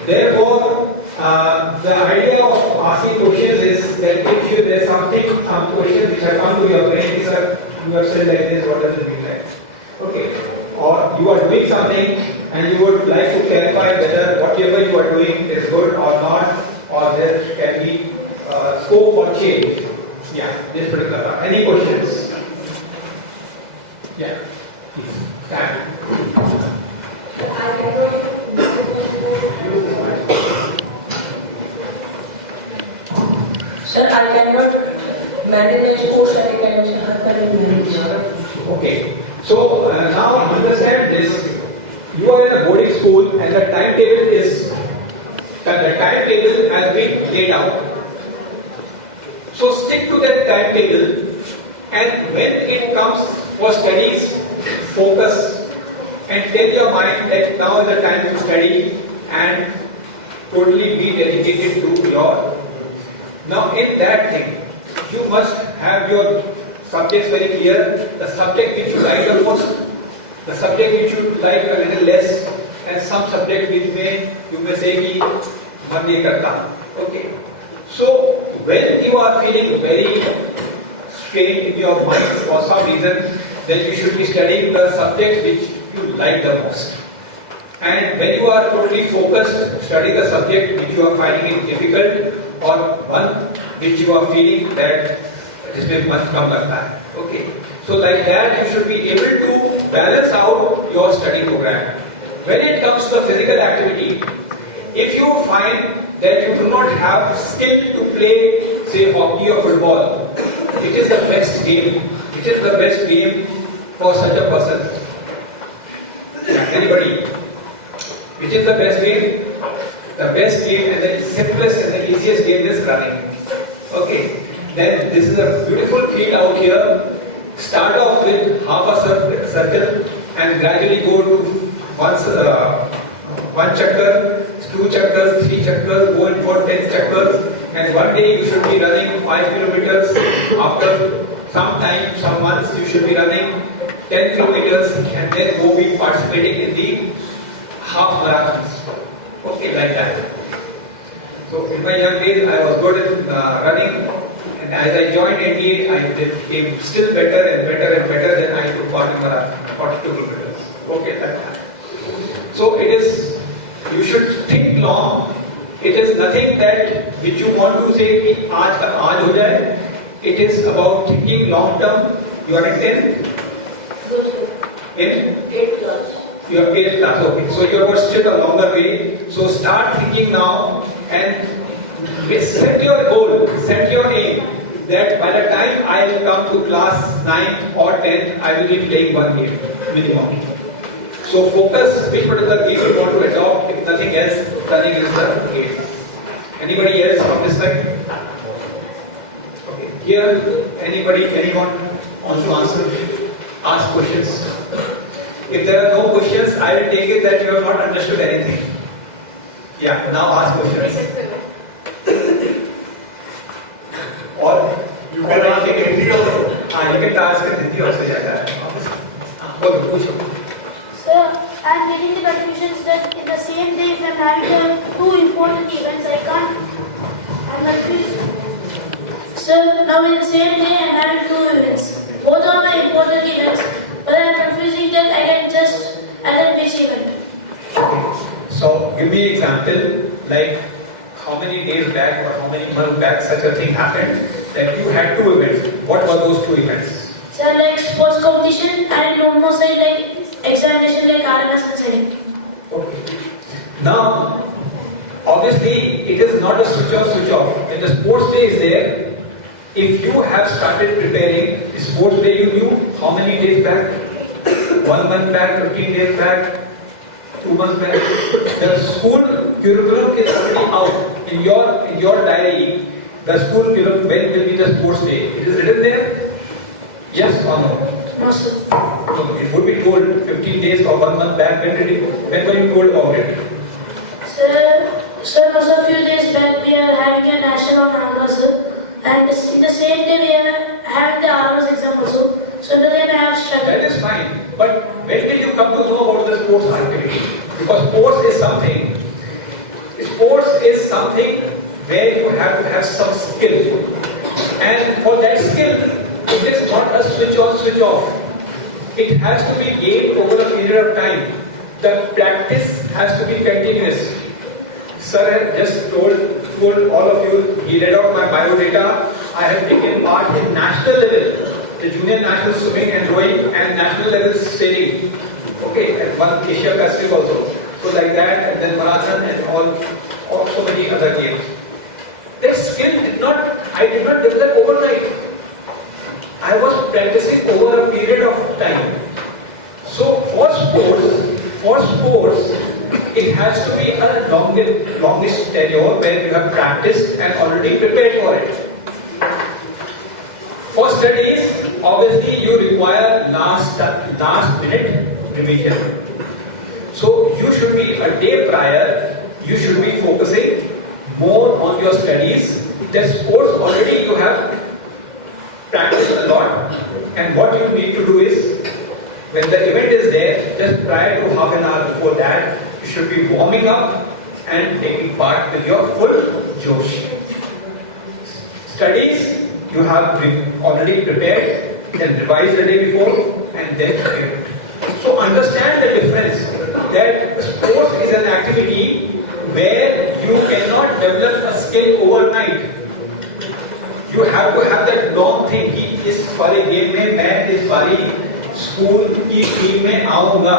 therefore, the idea of asking questions is that if you there's something, some questions which have come to your brain, you have said like this, what does it mean like? Okay. Or you are doing something and you would like to clarify whether whatever you are doing is good or not, or there can be scope for change. Yeah, this particular part. Any questions? Yeah, please. Stand. Sir, I cannot manage post I cannot manage. Okay. So now understand this. You are in a boarding school and the timetable has been laid out. So stick to that timetable, and when it comes for studies, focus and tell your mind that now is the time to study and totally be dedicated to your. Now in that thing, you must have your subjects very clear, the subject which you like the most, the subject which you like a little less, and some subject which you may say ki man nahi karta. Okay. So when you are feeling very strained in your mind for some reason, then you should be studying the subject which you like the most. And when you are totally focused, study the subject which you are finding it difficult, or one which you are feeling that this may must come like that. Okay. So like that you should be able to balance out your study program. When it comes to the physical activity, if you find that you do not have skill to play, say, hockey or football, it is the best game. It is the best game for such a person. Anybody? Which is the best game? The best game and the simplest and the easiest game is running. Okay. Then this is a beautiful field out here. Start off with half a circle and gradually go to one chapter, 2 chapters, 3 chapters, go in for 10 chapters, and one day you should be running 5 kilometers. After some time, some months, you should be running 10 kilometers and then go be participating in the half marathons. Okay, like that. So in my young days, I was good at running, and as I joined NDA, I became still better and better and better. Then I took part in marathon, 42 kilometers. Okay, like that. So it is, you should think long. It is nothing that which you want to say कि आज का आज हो जाए. It is about thinking long term. You are in 10th? In 8th class. You are 8th class. Okay. So you are still a longer way. So start thinking now and set your goal, set your aim that by the time I will come to class 9th or 10th, I will be playing one game minimum. So focus which particular game you want to adopt. If nothing else, running is the game. Anybody else from this side? Okay. Here, anyone wants to answer? Ask questions. If there are no questions, I will take it that you have not understood anything. Yeah, now ask questions. Or you can ask in Hindi also. You can ask in Hindi also. Sir, I am reading the definitions that in the same day if I am having 2 important events, I can't. I am confused. Sir, now in the same day I am having 2 events. Both are my important events, but I am confusing that I can just attend which So give me an example, like how many days back or how many months back such a thing happened that you had two events. What were those two events? Sir, like sports competition and in one more side like examination like RMS and select. Okay. Now, obviously, it is not a switch on, switch off. When the sports day is there, if you have started preparing the sports day, you knew how many days back? 1 month back, 15 days back, 2 months back. The school curriculum is already out in your diary. The school curriculum, when will be the sports day? It is written there. Yes or no? No, sir. No, it would be told 15 days or 1 month back. When were you told about it? Sir, also a few days back we are having a national on Agra, sir. And in the same day we are having the RMS exam also. So the day I have studied. That is fine. But when did you come to know about the sports activity? Because sports is something where you have to have some skill. And for that skill, it is not a switch on, switch off. It has to be gained over a period of time. The practice has to be continuous. Sir has just told all of you, he read out my biodata. I have taken part in national level, the junior national swimming and rowing and national level sailing. Okay, and one Asia Pacific also. So like that, and then marathon and all so many other games. That skill I did not develop overnight. I was practicing over a period of time. So for sports, it has to be a longest tenure where you have practiced and already prepared for it. For studies, obviously you require last minute revision. So you should be a day prior, you should be focusing more on your studies. The sports already you have practiced a lot, and what you need to do is, when the event is there, just prior to half an hour before that, you should be warming up and taking part with your full josh. Studies, you have already prepared, then revise the day before, and then prepare. So understand the difference that sports is an activity where you cannot develop a skill overnight. You have to have that long thing कि इस वाले game में मैं इस वाली school की team में आऊँगा,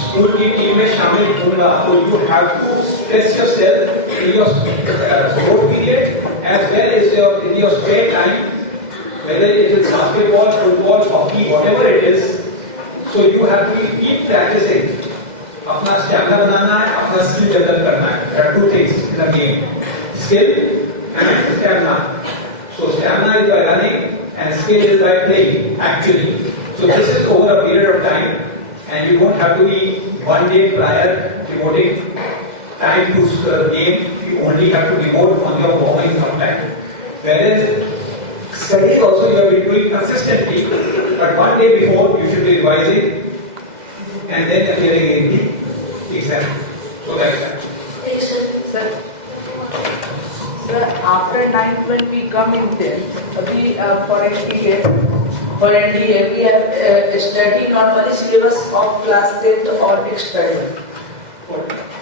स्कूल की टीम में शामिल होऊंगा. So you have to stress yourself in your sport period as well as in your spare time, whether it is basketball, football, hockey, whatever it is. So you have to keep practicing. अपना stamina बनाना है, अपना skill develop करना है. There are two things in a game: skill and stamina. So stamina is by running and skill is by playing actually. So this is over a period of time, and you don't have to be 1 day prior devoting time to the game. You only have to devote on your warming up time. Whereas studies also you have been doing consistently, but 1 day before you should be revising and then appearing in the exam. So that's that. Yes, sir. Sir, after 9th when we come in 10th, we for NDA we have studied normally syllabus of class 10th or extra.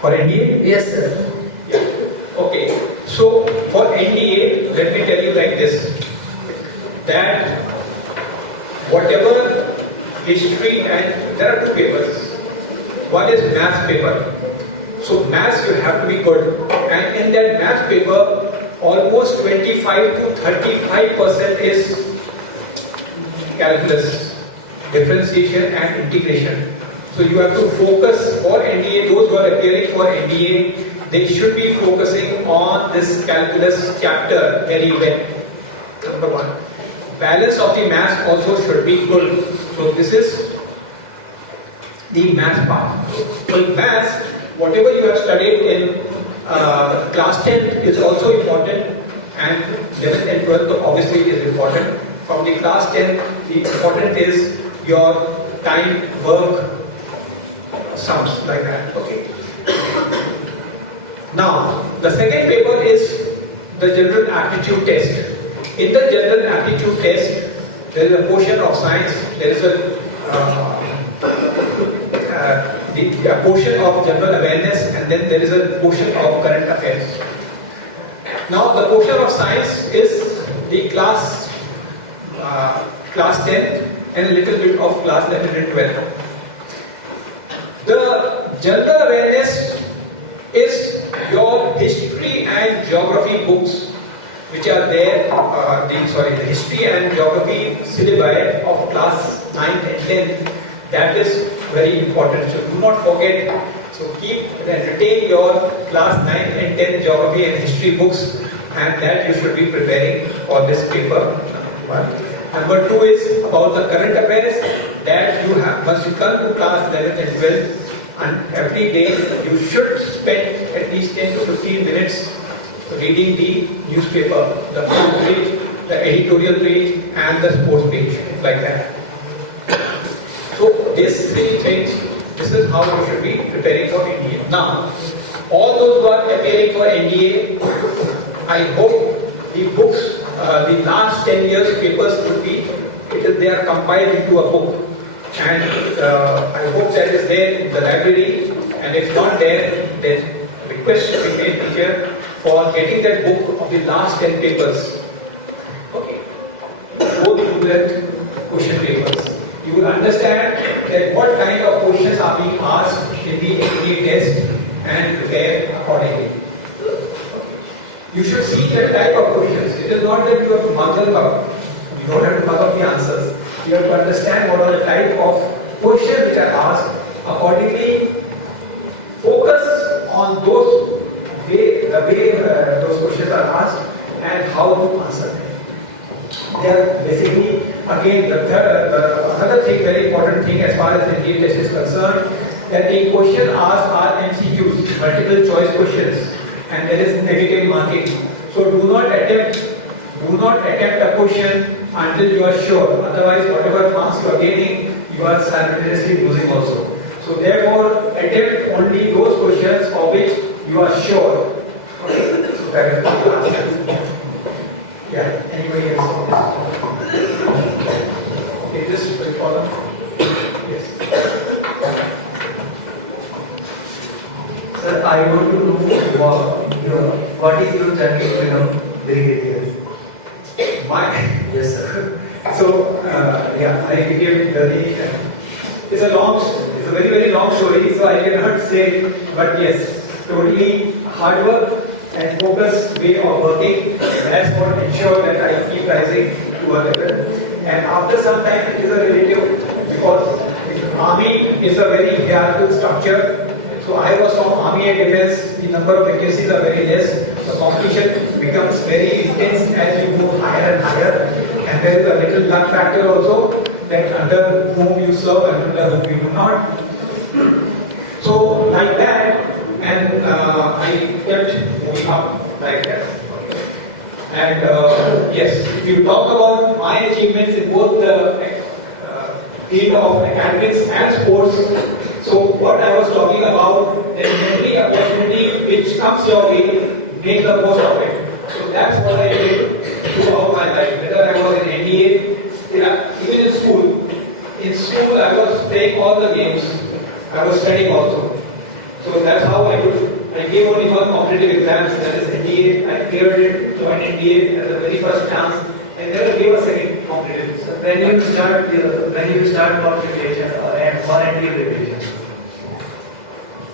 For NDA? Yes, sir. Yeah. Okay. So for NDA, let me tell you like this, that whatever history, and there are two papers. One is maths paper. So maths you have to be good, and in that maths paper, almost 25 to 35% is calculus, differentiation and integration. So you have to focus for NDA. Those who are appearing for NDA, they should be focusing on this calculus chapter very well. Number one. Balance of the maths also should be good. So this is the maths part. So in maths, whatever you have studied in class 10 is also important, and 11th and 12th obviously is important. From the class 10, the important is your time, work, sums like that. Okay. Now, the second paper is the general aptitude test. In the general aptitude test, there is a portion of science. There is a a portion of general awareness, and then there is a portion of current affairs. Now the portion of science is the class 10 and a little bit of class 11 and 12. The general awareness is your history and geography books, which are there, the history and geography syllabi of class 9 and 10. That is very important. So do not forget. So keep and retain your class 9 and 10 geography and history books, and that you should be preparing for this paper. Number 2 is about the current affairs, that you must come to class 11 and 12, and every day you should spend at least 10 to 15 minutes reading the newspaper, the news page, the editorial page, and the sports page, like that. So these 3 things, this is how you should be preparing for NDA. Now, all those who are preparing for NDA, I hope the books, the last 10 years papers would be, they are compiled into a book. And I hope that is there in the library, and if not there, then request to be made teacher for getting that book of the last 10 papers. Okay. Go through that question papers. You will understand that what kind of questions are being asked in the NDA test and prepare accordingly. You should see the type of questions. It is not that you have to mug them up. You don't have to mug up the answers. You have to understand what are the type of questions which are asked. Accordingly, focus on the way those questions are asked and how to answer them. They are basically, again, another thing, very important thing as far as the NDA test is concerned, that the question asked are MCQs, multiple choice questions, and there is negative marking. So do not attempt a question until you are sure. Otherwise, whatever marks you are gaining, you are simultaneously losing also. So therefore, attempt only those questions for which you are sure. Okay. So that is the answer. Yeah. Anybody else on this? Okay, just wait for them. Yes. Sir, I want to know what is your journey to become brigadier? Yes, sir. So, I became it's a very, very long story, so I cannot say, but yes, totally hard work and focused way of working. That's what ensured that I keep rising to a level. And after some time, it is a relative, because the army is a very hierarchical structure. So I was from Army and Defense, the number of vacancies are very less. The competition becomes very intense as you move higher and higher. And there is a little luck factor also, that under whom you serve and under whom you do not. So like that, and I kept moving up like that. And yes, if you talk about my achievements in both the field of academics and sports, so what I was talking about, that every opportunity which comes your way, make the most of it. So that's what I did throughout my life. Whether I was in NDA, even in school. In school I was playing all the games. I was studying also. So that's how I could. I gave only one competitive exams, that is NDA. I cleared it, joined NDA as the very first chance, and never gave a second competitive. So when you start qualification for NDA preparation?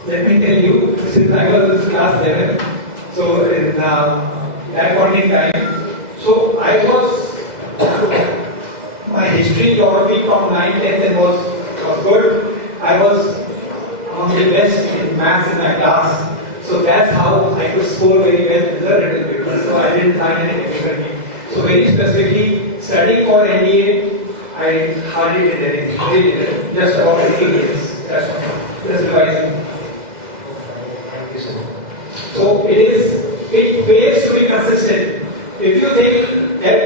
Let me tell you, since I was in class 11, so in that point in time, so I was, my history, geography from 9th, 10th and was good. I was among the best in maths in my class. So that's how I could score very well in the written paper. So I didn't find any difficulty. So very specifically, studying for NDA, I hardly did anything. Really did just about 18 years. That's all. Just revising. So it pays to be consistent. If you think that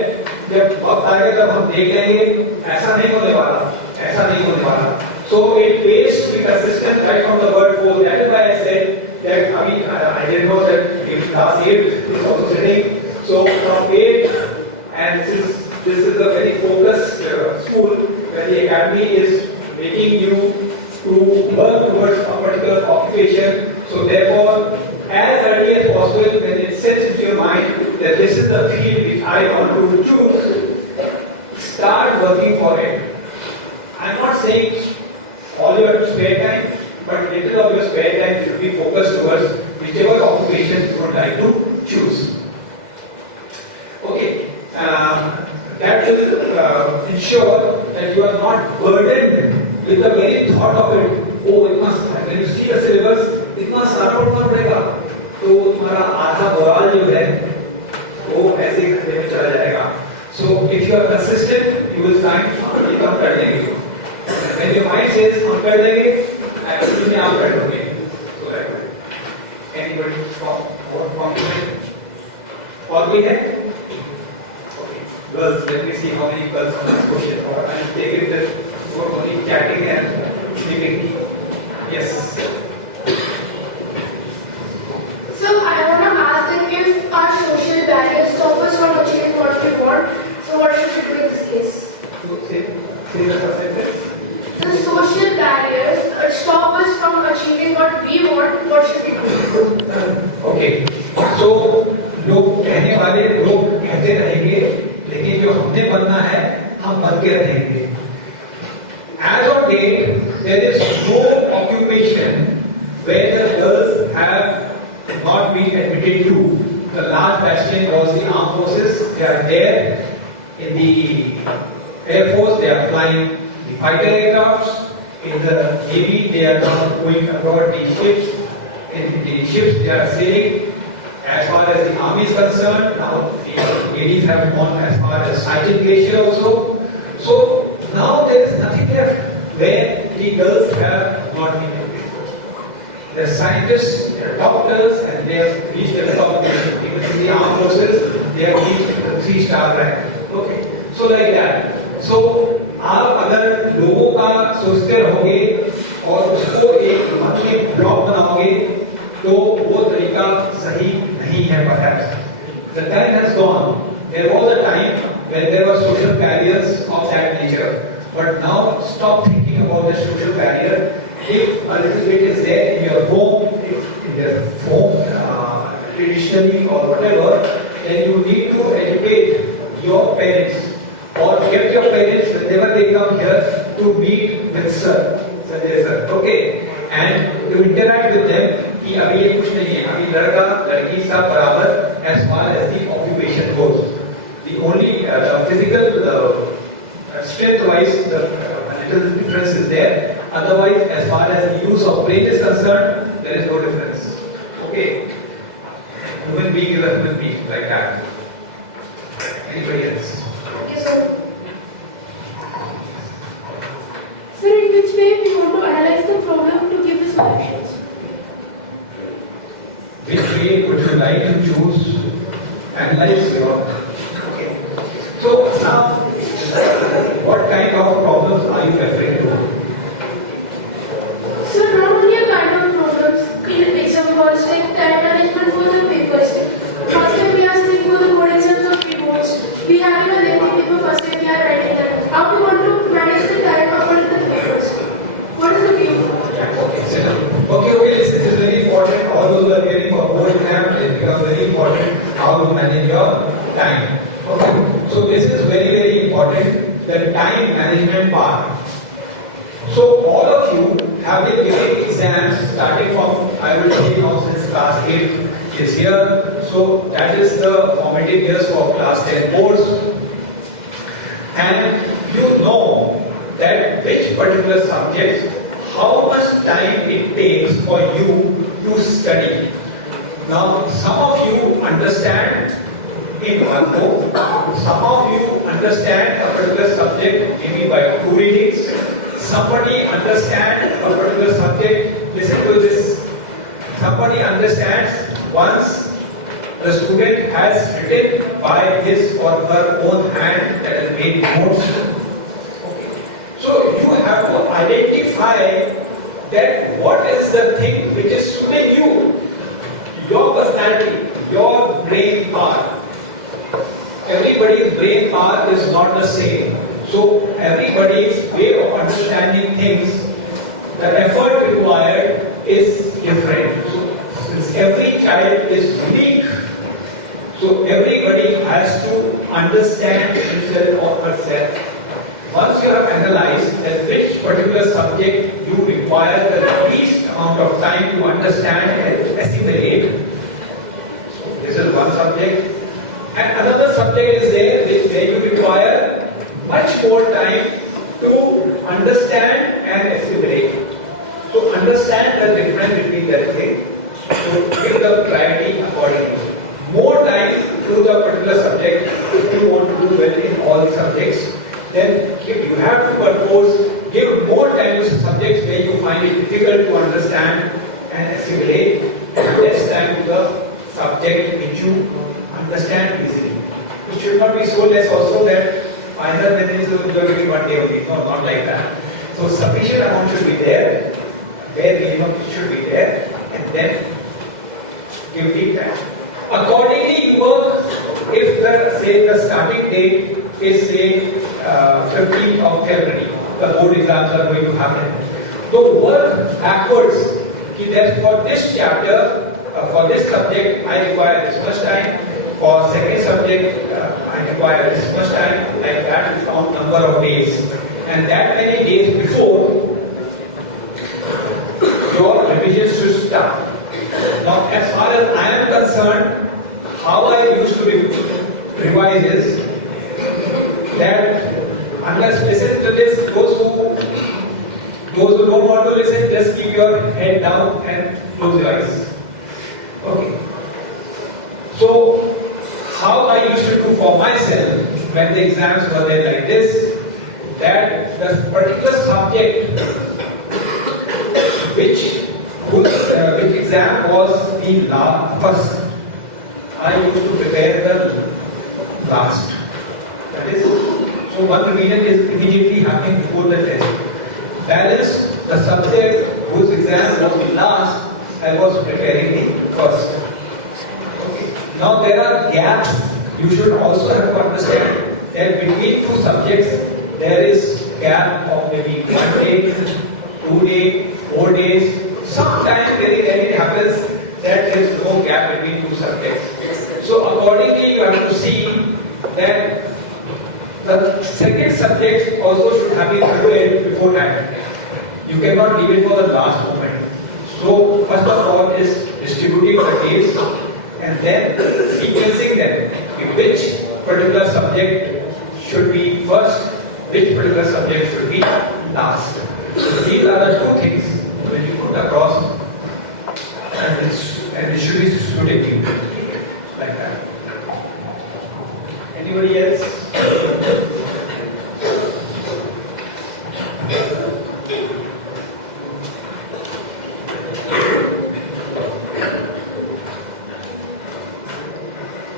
जब वक्त आएगा तब हम देख लेंगे, ऐसा नहीं होने वाला. So it pays to be consistent right from the word go. That is why I said that I didn't know that in class 8 is also sitting. So from 8, and since this is a very focused school where the academy is making you to work towards a occupation. So therefore, as early as possible, when it sets into your mind that this is the field which I want to choose, start working for it. I'm not saying all your spare time, but little of your spare time should be focused towards whichever occupation you would like to choose. Okay, that will ensure that you are not burdened with the very thought of it. Oh, when you see the syllabus, इतना सारा पढ़ना पड़ेगा, तो तुम्हारा आधा moral जो है वो ऐसे ही खतरे में चला जाएगा. So if you are consistent, you will find ये काम कर लेंगे. When your mind says हम कर लेंगे, actually में आप कर लोगे. So anybody more compliment? और कोई है? Okay, girls, let me see how many girls on this question. Or I'll take it that we're only chatting and speaking. Yes. So I want to ask that if our social barriers stop us from achieving what we want, so what should we do in this case? Say the first sentence. The social barriers stop us from achieving what we want, what should we do? Okay. So लोग कहने वाले लोग कहते रहेंगे, लेकिन जो हमने बनना है हम बन के रहेंगे. As on date, there is no occupation where the girls have not been admitted to. The last bastion was the armed forces. They are there in the Air Force. They are flying the fighter aircrafts. In the Navy, they are now going abroad the ships. In the ships, they are sailing. As far as the army is concerned, now the ladies have gone as far as Sighted Glacier also. So now there is nothing left where the girls have not been admitted. They are scientists, they are doctors, and they have reached the top position. Even in the armed forces, they have reached the 3-star rank. Okay, so like that. So आप अगर लोगों का सोचते रहोगे और उसको एक मन में ब्लॉक बनाओगे, तो वो तरीका सही नहीं है. Perhaps the time has gone. There was a time when there were social barriers of that nature, but now stop thinking about the social barrier. If a little bit is there in your home, in your home, traditionally or whatever, then you need to educate your parents or get your parents whenever they come here to meet with sir, Sanjay sir, okay, and to interact with them. कि अभी ये कुछ नहीं है, अभी लड़का लड़की सब बराबर as far as the occupation goes. The only physical strength wise the little difference is there. Otherwise, as far as the use of brain is concerned, there is no difference. Okay, human being is a human being like that. Anybody else? Okay, sir. Sir, in which way we want to analyze the problem to give the solutions? Which way would you like to choose? Analyze your. Okay. So now, what kind of problems are you referring to? Sir, not only a kind of problems, in examples like time management for the papers. First time we are studying for the board exams of reports. We have a lengthy paper first time we are writing that. How we want to manage the time according to the papers? What is the view? Okay, this is very important. All those who are hearing for board exam, it becomes very important how to manage your time. Okay, so this is very, very important, the time management part. So all of you have been giving exams starting from, I will say now since class 8 is here. So that is the formative years for class 10 boards. And you know that which particular subjects, how much time it takes for you to study. Now, some of you understand in one go, some of you understand a particular subject maybe by 2 readings, somebody understands a particular subject, listen to this, somebody understands once the student has written by his or her own hand that has made notes. So you have to identify that what is the thing which is suiting you, your personality, your brain power. Everybody's brain power is not the same. So everybody's way of understanding things, the effort required is different. So since every child is unique, so everybody has to understand himself or herself. Once you have analyzed that which particular subject you require the least amount of time to understand and assimilate, so this is one subject. And another subject is there where you require much more time to understand and assimilate. So understand the difference between that thing. So give the priority accordingly. More time to the particular subject if you want to do well in all the subjects. Then you have to purpose, give more time to subjects where you find it difficult to understand and assimilate, and less time to the subject which you understand easily. It should not be so less also that final when there is only 1 day only. No, not like that. So sufficient amount should be there, bare minimum should be there, and then give the time. Accordingly, you work if the starting date is say 15th of February, the board exams are going to happen. So work backwards. For this chapter, for this subject, I require this much time. For second subject, I require this much time. Like that, we found number of days, and that many days before your revision should start. Now, as far as I am concerned, how I used to revise is that unless listen to this, those who don't want to listen, just keep your head down and close your eyes. Okay. So, how I used to do for myself when the exams were there like this, that the particular subject which exam was the first, I used to prepare the last. That is, so one revision is immediately happening before the test. Balance, the subject whose exam was the last, I was preparing the first. Okay. Now there are gaps. You should also have to understand that between two subjects there is gap of maybe 1 day, 2 days, 4 days. Sometimes very rarely it happens that there is no gap between two subjects. So accordingly you have to see that the second subject also should have been prepared beforehand. You cannot leave it for the last moment. So first of all is distributing the dates and then sequencing them. Which particular subject should be first, which particular subject should be last. So these are the two things when you put across, and it should be suited like that. Anybody else?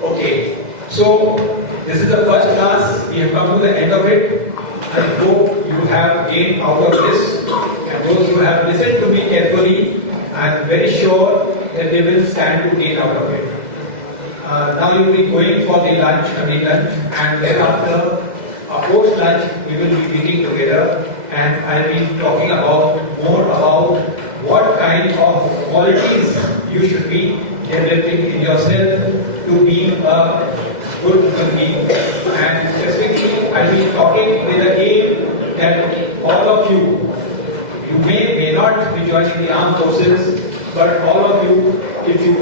Okay, so this is the first class. We have come to the end of it. I hope you have gained out of this. And those who have listened to me carefully, I am very sure that they will stand to gain out of it. Now you will be going for the lunch, and thereafter, post lunch, we will be meeting together, and I will be talking more about what kind of qualities you should be developing in yourself to be a good human being. And specifically, I will be talking with the aim that all of you may not be joining the armed forces, but all of you, if you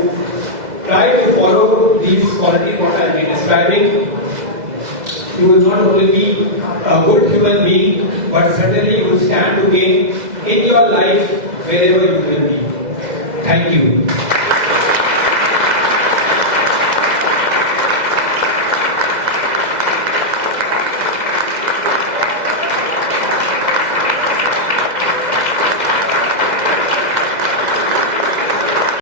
try to follow these qualities what I will be describing, you will not only be a good human being, but certainly you will stand to gain in your life wherever you will be. Thank you.